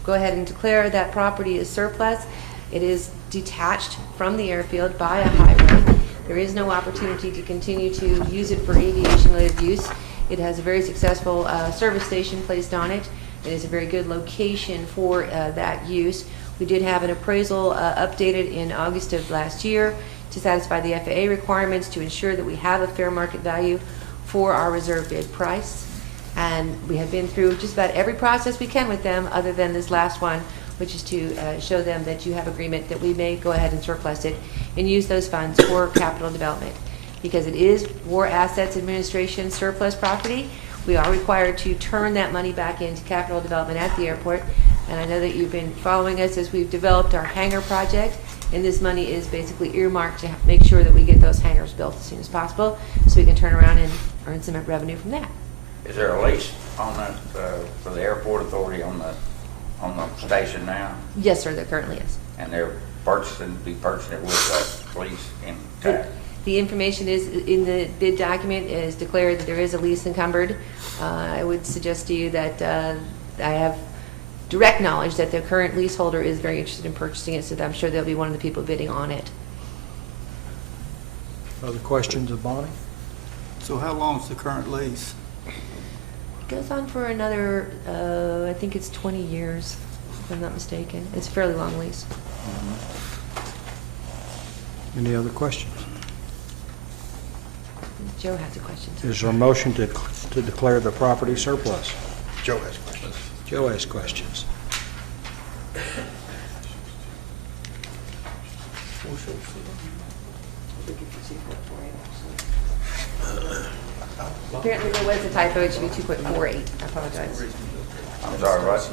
go ahead and declare that property as surplus. It is detached from the airfield by a highway. There is no opportunity to continue to use it for aviation-related use. It has a very successful service station placed on it. It is a very good location for that use. We did have an appraisal updated in August of last year to satisfy the FAA requirements to ensure that we have a fair market value for our reserve bid price. And we have been through just about every process we can with them other than this last one, which is to show them that you have agreement that we may go ahead and surplus it and use those funds for capital development. Because it is War Assets Administration surplus property, We are required to turn that money back into capital development at the airport. And I know that you've been following us as we've developed our hangar project. And this money is basically earmarked to make sure that we get those hangars built as soon as possible, so we can turn around and earn some revenue from that. Is there a lease on that, for the airport authority on the station now? Yes, sir, there currently is. And they're purchasing it with a lease intact? The information is in the bid document is declared that there is a lease encumbered. I would suggest to you that I have direct knowledge that the current leaseholder is very interested in purchasing it, so that I'm sure they'll be one of the people bidding on it. Other questions of Bonnie? So how long is the current lease? It goes on for another, I think it's 20 years, if I'm not mistaken. It's a fairly long lease. Any other questions? Joe has a question. Is there a motion to declare the property surplus? Joe has questions. Joe has questions. Apparently there was a typo, it should be 2.48. I apologize. I'm sorry, what?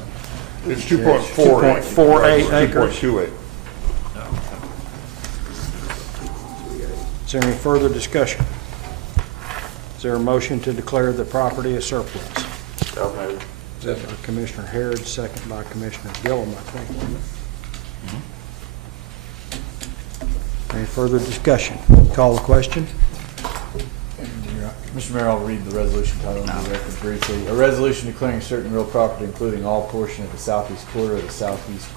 It's 2.48. 2.48 acres. 2.28. Is there any further discussion? Is there a motion to declare the property a surplus? So moved. By Commissioner Harrod, second by Commissioner Gillum, I think. Any further discussion? Call the question. Mr. Mayor, I'll read the resolution title into the record briefly. A resolution declaring certain real property, including all portion of the southeast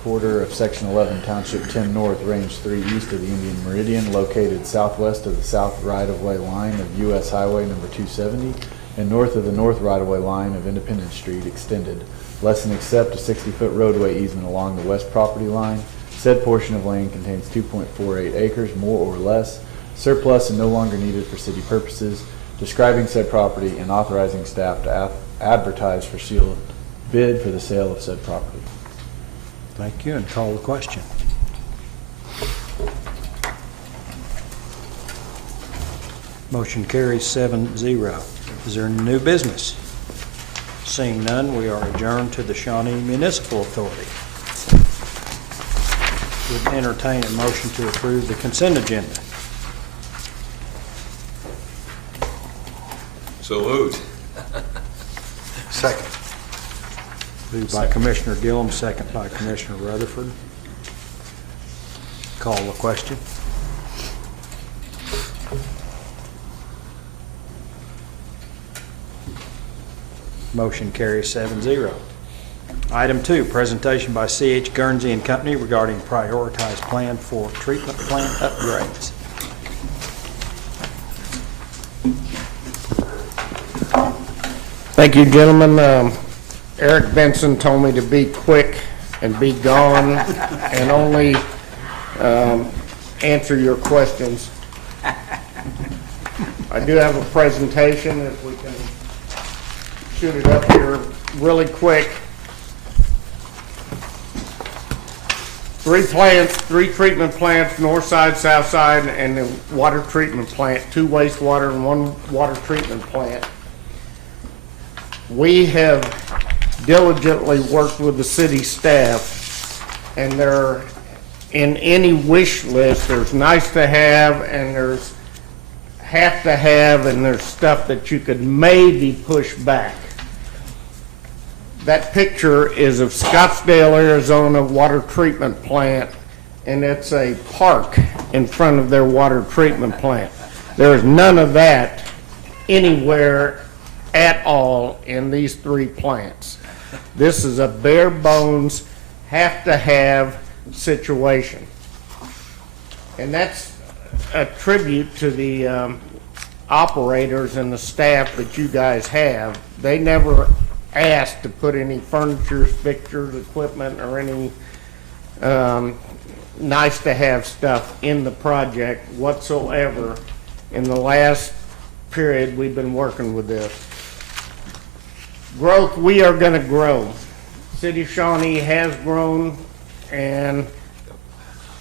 quarter of Section 11, Township 10 North, Range 3 east of the Indian Meridian, located southwest of the south right-of-way line of U.S. Highway number 270 and north of the north right-of-way line of Independence Street, extended, less than except a 60-foot roadway easement along the west property line. Said portion of land contains 2.48 acres, more or less, surplus and no longer needed for city purposes, describing said property and authorizing staff to advertise for sealed bid for the sale of said property. Thank you, and call the question. Motion carries 7-0. Is there any new business? Seeing none, we are adjourned to the Shawnee Municipal Authority. Would entertain a motion to approve the consent agenda. So moved. Second. Moved by Commissioner Gillum, second by Commissioner Rutherford. Call the question. Motion carries 7-0. Item 2, presentation by C.H. Guernsey and Company regarding prioritized plan for treatment plant upgrades. Thank you, gentlemen. Eric Benson told me to be quick and be gone and only answer your questions. I do have a presentation, if we can shoot it up here really quick. 3 plants, 3 treatment plants, north side, south side, and the water treatment plant, 2 wastewater and 1 water treatment plant. We have diligently worked with the city staff, and there, in any wish list, there's nice to have, and there's have to have, and there's stuff that you could maybe push back. That picture is of Scottsdale, Arizona water treatment plant, and it's a park in front of their water treatment plant. There's none of that anywhere at all in these 3 plants. This is a bare bones, have to have situation. And that's a tribute to the operators and the staff that you guys have. They never asked to put any furniture, fixtures, equipment, or any nice to have stuff in the project whatsoever in the last period we've been working with this. Growth, we are going to grow. City of Shawnee has grown, and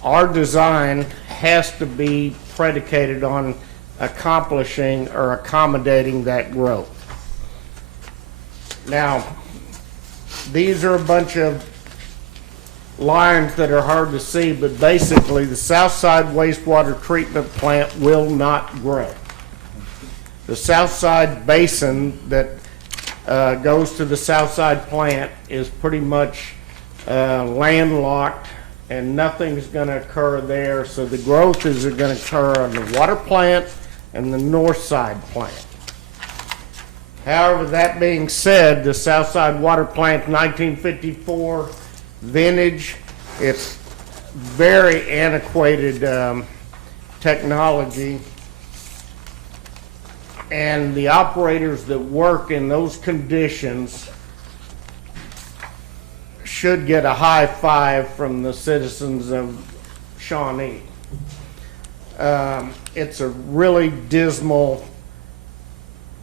our design has to be predicated on accomplishing or accommodating that growth. Now, these are a bunch of lines that are hard to see, but basically the Southside wastewater treatment plant will not grow. The Southside Basin that goes to the Southside plant is pretty much landlocked, and nothing's going to occur there. So the growth is going to occur on the water plant and the Northside plant. However, that being said, the Southside water plant, 1954 vintage, it's very antiquated technology, and the operators that work in those conditions should get a high five from the citizens of Shawnee. It's a really dismal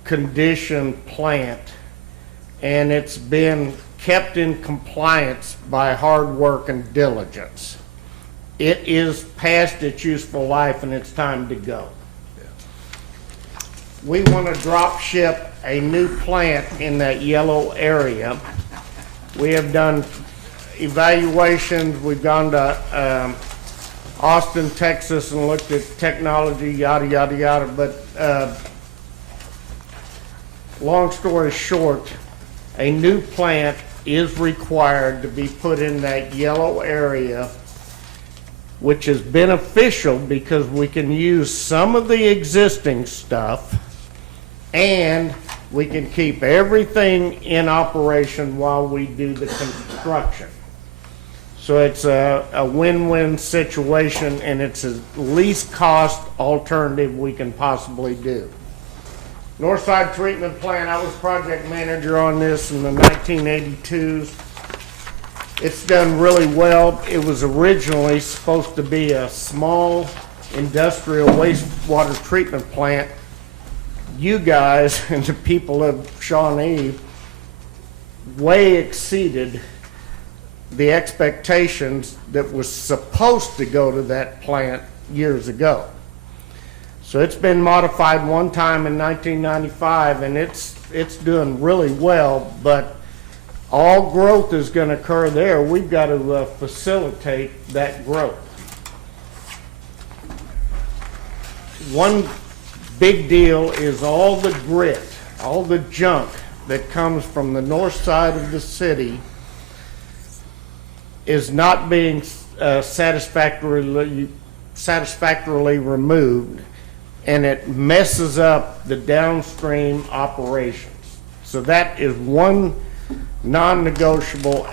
condition plant, and it's been kept in compliance by hard work and diligence. It is past its useful life and it's time to go. We want to drop ship a new plant in that yellow area. We have done evaluations. We've gone to Austin, Texas, and looked at technology, yada, yada, yada. But long story short, a new plant is required to be put in that yellow area, which is beneficial because we can use some of the existing stuff and we can keep everything in operation while we do the construction. So it's a win-win situation, and it's the least cost alternative we can possibly do. Northside treatment plant, I was project manager on this in the 1982s. It's done really well. It was originally supposed to be a small industrial wastewater treatment plant. You guys and the people of Shawnee way exceeded the expectations that was supposed to go to that plant years ago. So it's been modified one time in 1995, and it's doing really well, but all growth is going to occur there. We've got to facilitate that growth. One big deal is all the grit, all the junk that comes from the north side of the city is not being satisfactorily removed, and it messes up the downstream operations. So that is one non-negotiable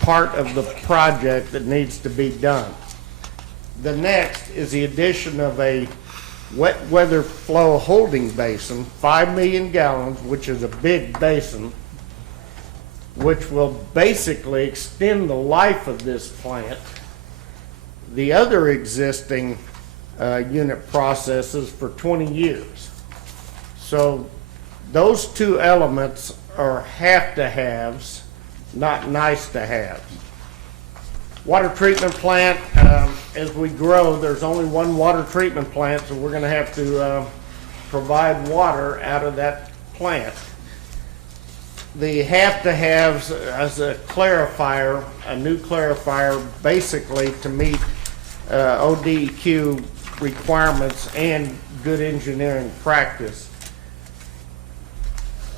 part of the project that needs to be done. The next is the addition of a wet weather flow holding basin, 5 million gallons, which is a big basin, which will basically extend the life of this plant. The other existing unit processes for 20 years. So those two elements are have-to-haves, not nice-to-haves. Water treatment plant, as we grow, there's only one water treatment plant, so we're going to have to provide water out of that plant. The have-to-haves as a clarifier, a new clarifier, basically to meet ODEQ requirements and good engineering practice.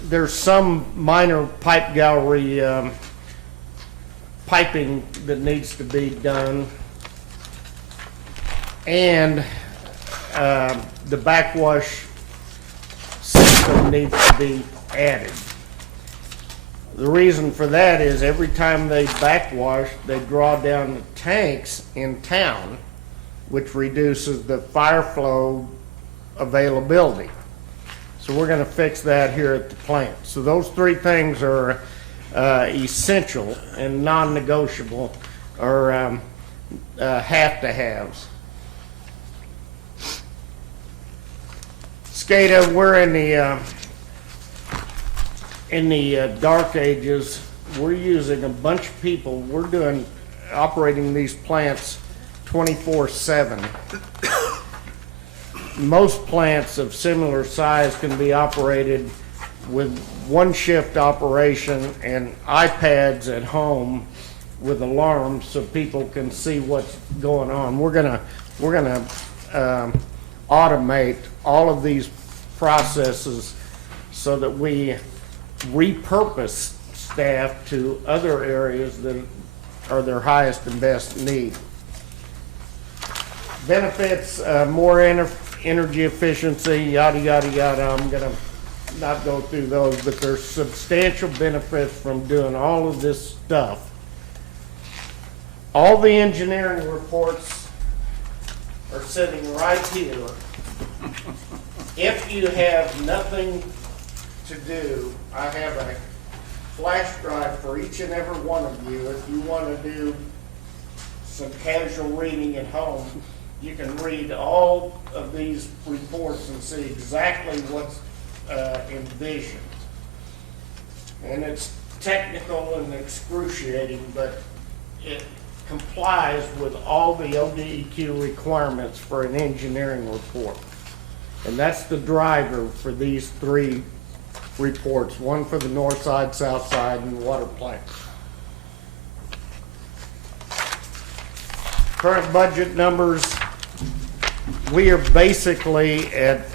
There's some minor pipe gallery piping that needs to be done, and the backwash system needs to be added. The reason for that is every time they backwash, they draw down the tanks in town, which reduces the fire flow availability. So we're going to fix that here at the plant. So those three things are essential and non-negotiable, or have-to-haves. SCADA, we're in the dark ages. We're using a bunch of people. We're operating these plants 24/7. Most plants of similar size can be operated with one shift operation and iPads at home with alarms so people can see what's going on. We're gonna automate all of these processes so that we repurpose staff to other areas that are their highest and best need. Benefits, more energy efficiency, yada, yada, yada. I'm gonna not go through those, but there's substantial benefits from doing all of this stuff. All the engineering reports are sitting right here. If you have nothing to do, I have a flash drive for each and every one of you. If you want to do some casual reading at home, you can read all of these reports and see exactly what's envisioned. And it's technical and excruciating, but it complies with all the ODEQ requirements for an engineering report. And that's the driver for these three reports, one for the north side, south side, and water plant. Current budget numbers, we are basically at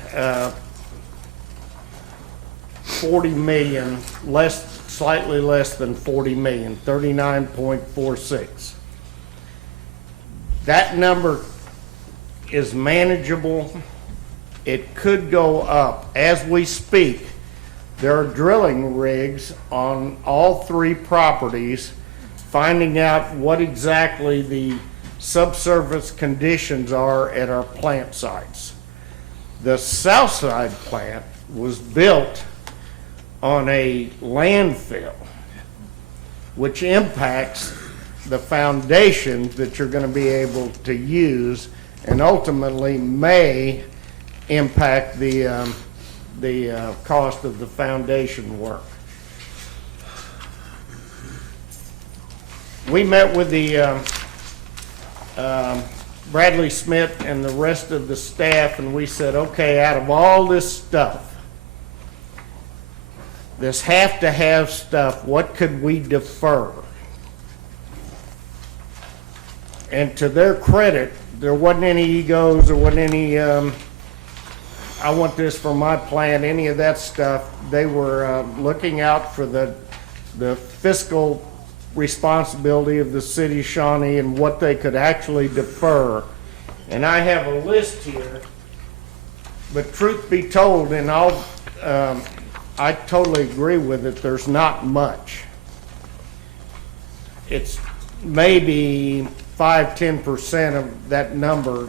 40 million, slightly less than 40 million, 39.46. That number is manageable. It could go up. As we speak, there are drilling rigs on all three properties, finding out what exactly the subsurface conditions are at our plant sites. The Southside plant was built on a landfill, which impacts the foundation that you're going to be able to use, and ultimately may impact the cost of the foundation work. We met with the Bradley Smith and the rest of the staff, and we said, okay, out of all this stuff, this have-to-have stuff, what could we defer? And to their credit, there wasn't any egos, there wasn't any, I want this for my plant, any of that stuff. They were looking out for the fiscal responsibility of the city of Shawnee and what they could actually defer. And I have a list here, but truth be told, and I totally agree with it, there's not much. It's maybe 5–10% of that number.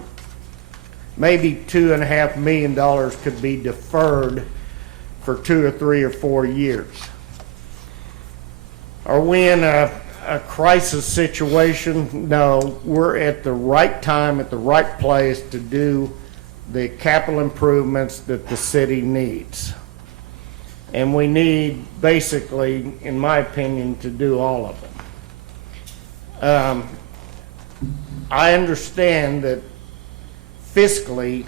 Maybe $2.5 million could be deferred for 2 or 3 or 4 years. Are we in a crisis situation? No, we're at the right time, at the right place to do the capital improvements that the city needs. And we need, basically, in my opinion, to do all of them. I understand that fiscally,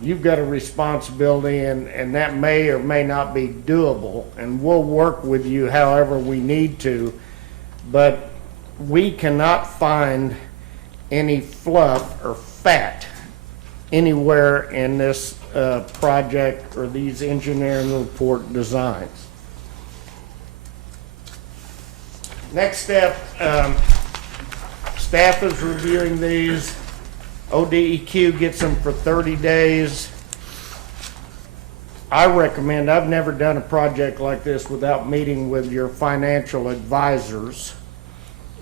you've got a responsibility, and that may or may not be doable, and we'll work with you however we need to, but we cannot find any fluff or fat anywhere in this project or these engineering report designs. Next step, staff is reviewing these. ODEQ gets them for 30 days. I recommend, I've never done a project like this without meeting with your financial advisors.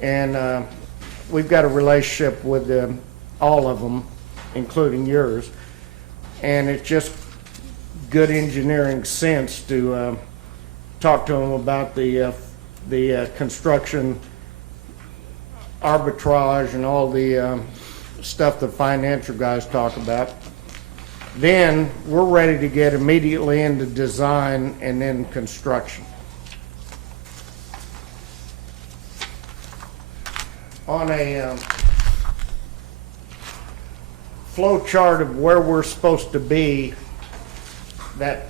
And we've got a relationship with all of them, including yours. And it's just good engineering sense to talk to them about the construction arbitrage and all the stuff the financial guys talk about. Then we're ready to get immediately into design and then construction. On a flow chart of where we're supposed to be, that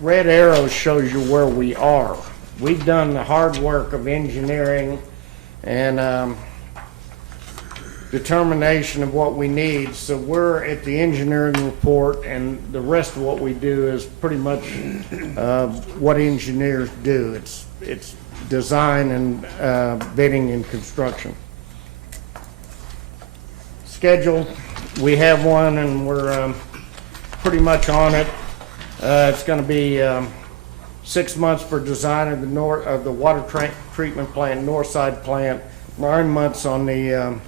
red arrow shows you where we are. We've done the hard work of engineering and determination of what we need. So we're at the engineering report, and the rest of what we do is pretty much what engineers do. It's design and bidding and construction. Schedule, we have one, and we're pretty much on it. It's going to be 6 months for design of the water treatment plant, Northside plant, 9 months on the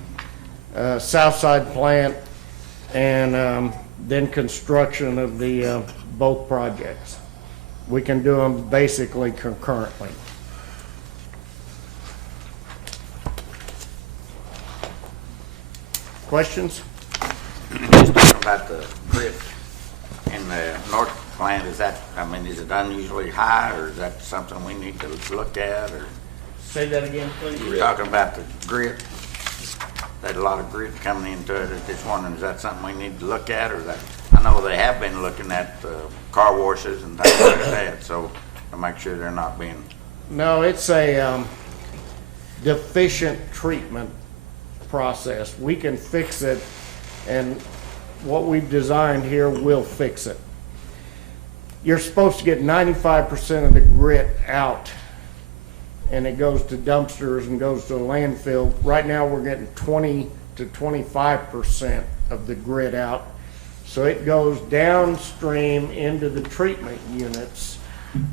Southside plant, and then construction of the both projects. We can do them basically concurrently. Questions? Just talking about the grit in the north plant, is that, I mean, is it unusually high, or is that something we need to look at, or? Say that again, please. You were talking about the grit, there's a lot of grit coming into it. I just wondering, is that something we need to look at, or that, I know they have been looking at car washes and things like that, so to make sure they're not being. No, it's a deficient treatment process. We can fix it, and what we've designed here will fix it. You're supposed to get 95% of the grit out, and it goes to dumpsters and goes to a landfill. Right now, we're getting 20 to 25% of the grit out. So it goes downstream into the treatment units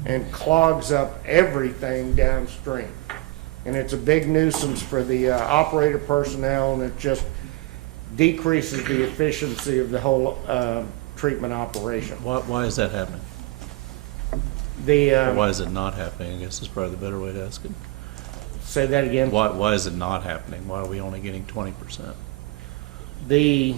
and clogs up everything downstream. And it's a big nuisance for the operator personnel, and it just decreases the efficiency of the whole treatment operation. Why is that happening? Or why is it not happening? I guess is probably the better way to ask it. Say that again. Why is it not happening? Why are we only getting 20%? The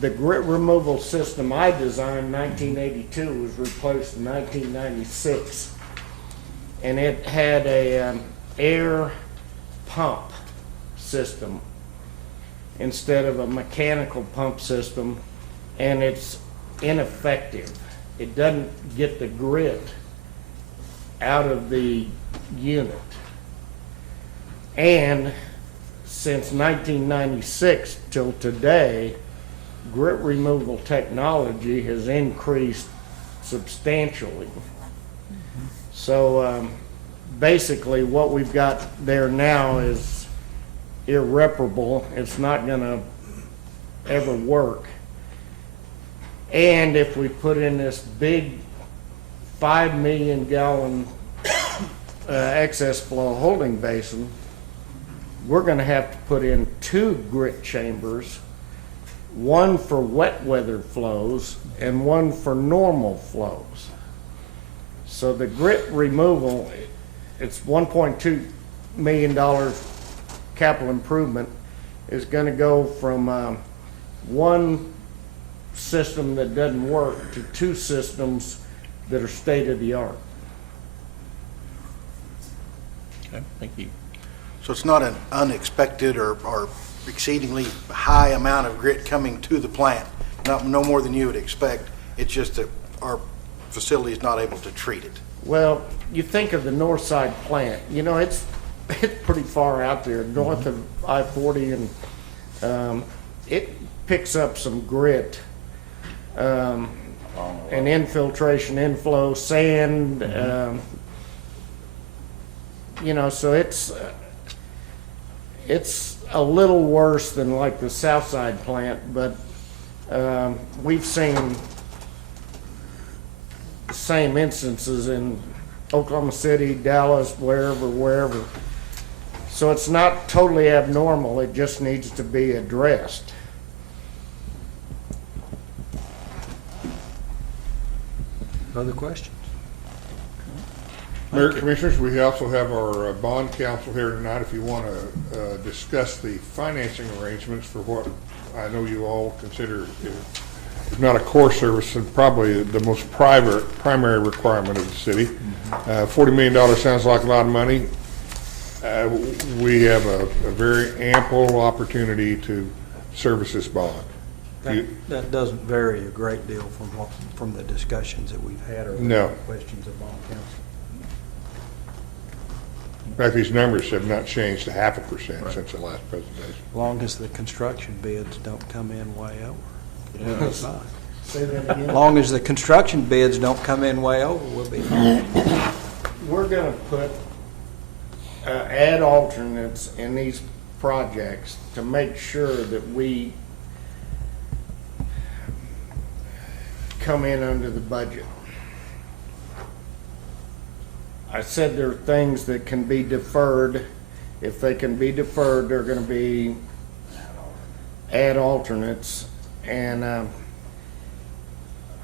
grit removal system I designed in 1982 was replaced in 1996, and it had a air pump system instead of a mechanical pump system, and it's ineffective. It doesn't get the grit out of the unit. And since 1996 till today, grit removal technology has increased substantially. So basically what we've got there now is irreparable. It's not going to ever work. And if we put in this big 5 million gallon excess flow holding basin, we're going to have to put in 2 grit chambers, one for wet weather flows and one for normal flows. So the grit removal, it's $1.2 million capital improvement, is going to go from one system that doesn't work to 2 systems that are state of the art. Okay, thank you. So it's not an unexpected or exceedingly high amount of grit coming to the plant, no more than you would expect. It's just that our facility is not able to treat it. Well, you think of the Northside plant, you know, it's pretty far out there, north of I-40, and it picks up some grit, and infiltration, inflow, sand, you know, so it's a little worse than like the Southside plant, but we've seen the same instances in Oklahoma City, Dallas, wherever. So it's not totally abnormal, it just needs to be addressed. Other questions? Mayor, Commissioners, we also have our bond counsel here tonight if you want to discuss the financing arrangements for what I know you all consider, if not a core service, and probably the most primary requirement of the city. $40 million sounds like a lot of money. We have a very ample opportunity to service this bond. That doesn't vary a great deal from the discussions that we've had or No. the questions of bond council. In fact, these numbers have not changed a 0.5% since the last presentation. As long as the construction bids don't come in way over. Yeah. We'll be fine. Say that again? As long as the construction bids don't come in way over, we'll be fine. We're gonna put, add alternates in these projects to make sure that we come in under the budget. I said there are things that can be deferred. If they can be deferred, they're gonna be add alternates, and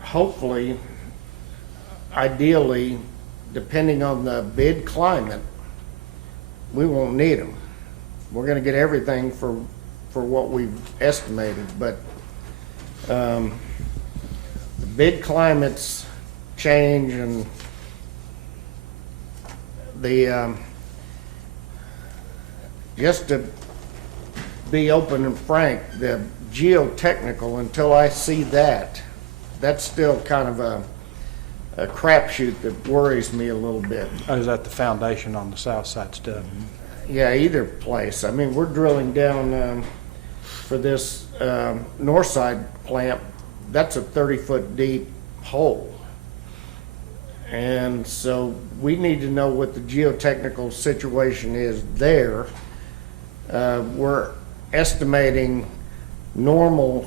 hopefully, ideally, depending on the bid climate, we won't need them. We're gonna get everything for what we've estimated, but the bid climates change, and the just to be open and frank, the geotechnical, until I see that, that's still kind of a crapshoot that worries me a little bit. Oh, is that the foundation on the south side stuff? Yeah, either place. I mean, we're drilling down for this Northside plant. That's a 30-foot deep hole. And so we need to know what the geotechnical situation is there. We're estimating normal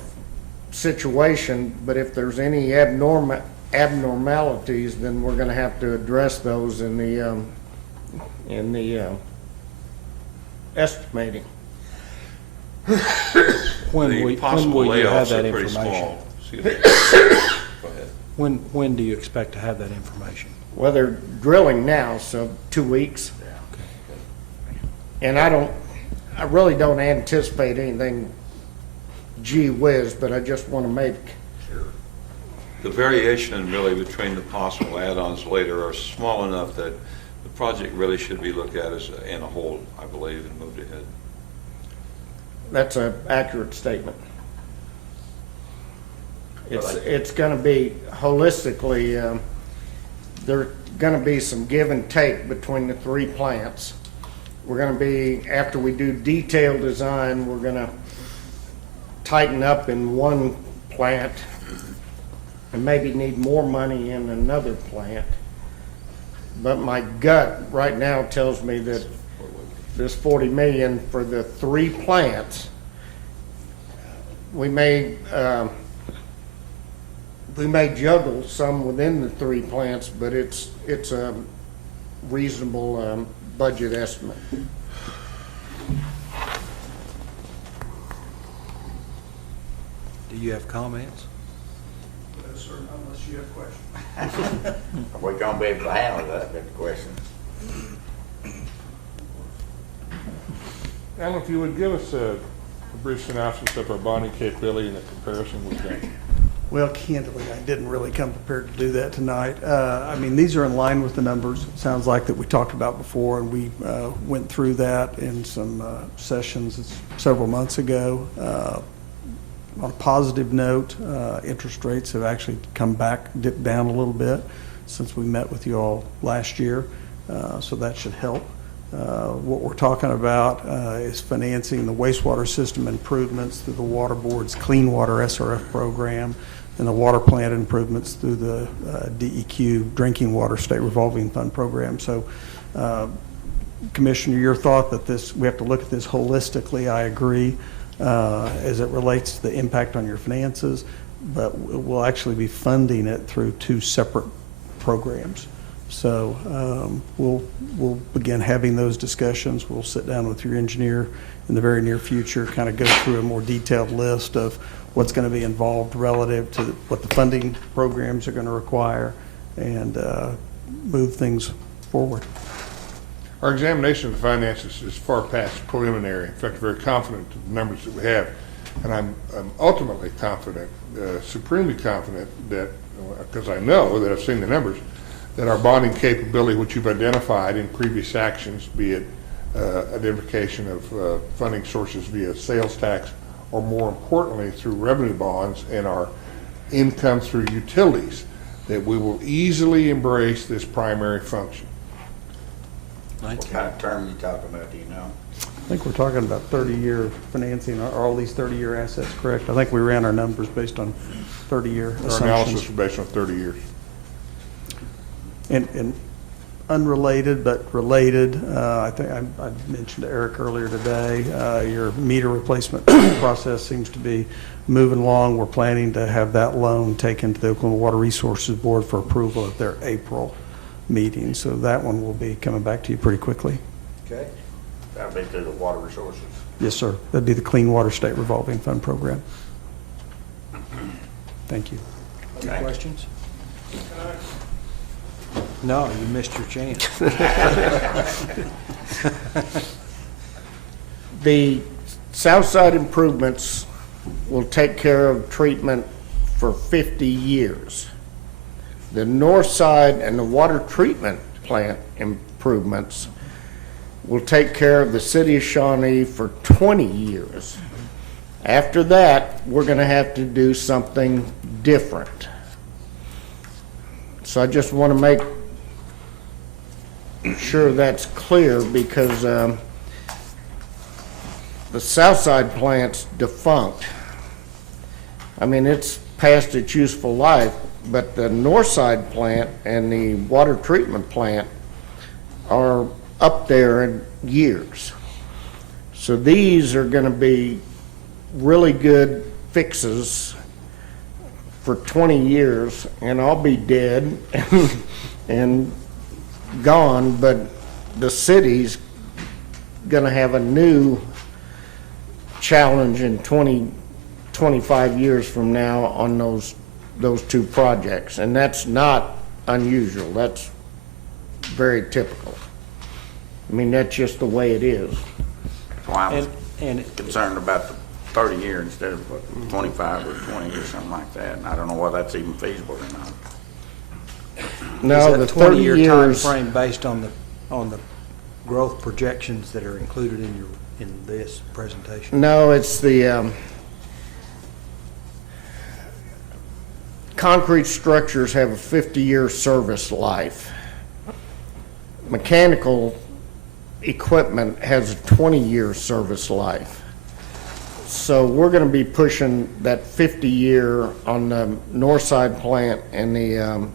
situation, but if there's any abnormalities, then we're gonna have to address those in the estimating. The possible will you have layoffs that are pretty information? small. Excuse me. Go ahead. When do you expect to have that information? Well, they're drilling now, so 2 weeks. And I really don't anticipate anything gee whiz, but I just want to make. The variation really between the possible add-ons later are small enough that the project really should be looked at as in a whole, I believe, and moved ahead. That's an accurate statement. It's going to be holistically, there's going to be some give and take between the three plants. We're going to be, after we do detailed design, we're going to tighten up in one plant and maybe need more money in another plant. But my gut right now tells me that this 40 million for the three plants, we may juggle some within the three plants, but it's a reasonable budget estimate. Do you have comments? No, sir, unless you have questions. Are we gonna be able to handle that, good question? Alan, if you would give us a brief synopsis of our bonding capability and the comparison with them. Well, candidly, I didn't really come prepared to do that tonight. I mean, these are in line with the numbers, it sounds like, that we talked about before, and we went through that in some sessions several months ago. On a positive note, interest rates have actually come back, dipped down a little bit since we met with you all last year, so that should help. What we're talking about is financing the wastewater system improvements through the Water Board's Clean Water SRF program and the water plant improvements through the DEQ Drinking Water State Revolving Fund program. So, Commissioner, your thought that we have to look at this holistically, I agree, as it relates to the impact on your finances, but we'll actually be funding it through two separate programs. So we'll begin having those discussions. We'll sit down with your engineer in the very near future, kind of go through a more detailed list of what's going to be involved relative to what the funding programs are going to require, and move things forward. Our examination of the finances is far past preliminary. In fact, very confident of the numbers that we have. And I'm ultimately confident, supremely confident that, because I know that I've seen the numbers, that our bonding capability, which you've identified in previous actions, be it identification of funding sources via sales tax or more importantly, through revenue bonds and our income through utilities, that we will easily embrace this primary function. What kind of term you talking about, do you know? I think we're talking about 30-year financing. Are all these 30-year assets correct? I think we ran our numbers based on 30-year Our assumptions. analysis was based on 30 years. And unrelated but related, I think I mentioned to Eric earlier today, your meter replacement process seems to be moving along. We're planning to have that loan taken to the Oklahoma Water Resources Board for approval at their April meeting. So that one will be coming back to you pretty quickly. Okay. That'll be through the water resources. Yes, sir. That'd be the Clean Water State Revolving Fund Program. Thank you. Any questions? No, you missed your chance. The south side improvements will take care of treatment for 50 years. The north side and the water treatment plant improvements will take care of the city of Shawnee for 20 years. After that, we're going to have to do something different. So I just want to make sure that's clear, because the south side plant's defunct. I mean, it's past its useful life, but the north side plant and the water treatment plant are up there in years. So these are going to be really good fixes for 20 years, and I'll be dead and gone, but the city's going to have a new challenge in 25 years from now on those two projects, and that's not unusual. That's very typical. I mean, that's just the way it is. That's why I was concerned about the 30 year instead of 25 or 20 or something like that, and I don't know whether that's even feasible or not. No, the 30 years time frame based on the growth projections that are included in this presentation. No, it's the concrete structures have a 50-year service life. Mechanical equipment has a 20-year service life. So we're going to be pushing that 50-year on the north side plant and the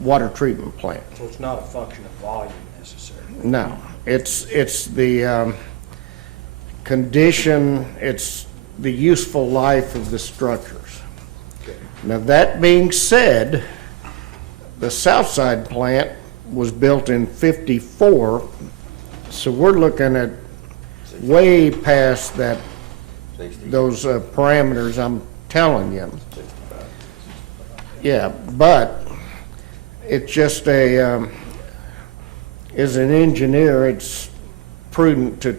water treatment plant. So it's not a function of volume necessarily. No, it's the condition, it's the useful life of the structures. Okay. Now, that being said, the south side plant was built in '54, so we're looking at way past that, those parameters I'm telling you. Yeah, but it's just as an engineer, it's prudent to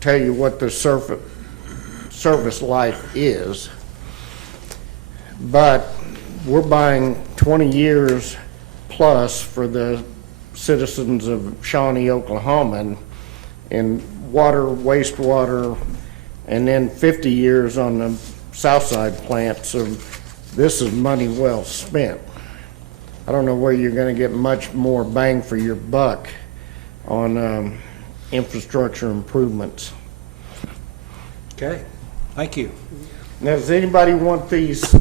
tell you what the service life is. But we're buying 20 years plus for the citizens of Shawnee, Oklahoma, in water, wastewater, and then 50 years on the south side plant. So this is money well spent. I don't know where you're going to get much more bang for your buck on infrastructure improvements. Okay, thank you. Now, does anybody want these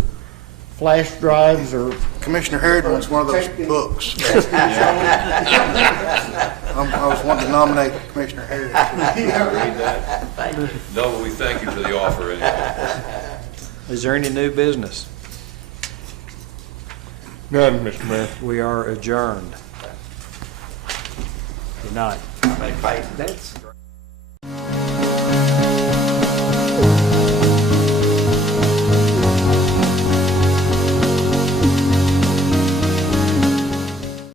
flash drives or? Commissioner Harrod wants one of those books. I was wanting to nominate Commissioner Harrod. Read that. No, but we thank you for the offer anyway. Is there any new business? None, Mr. Mayor. We are adjourned. Good night. That's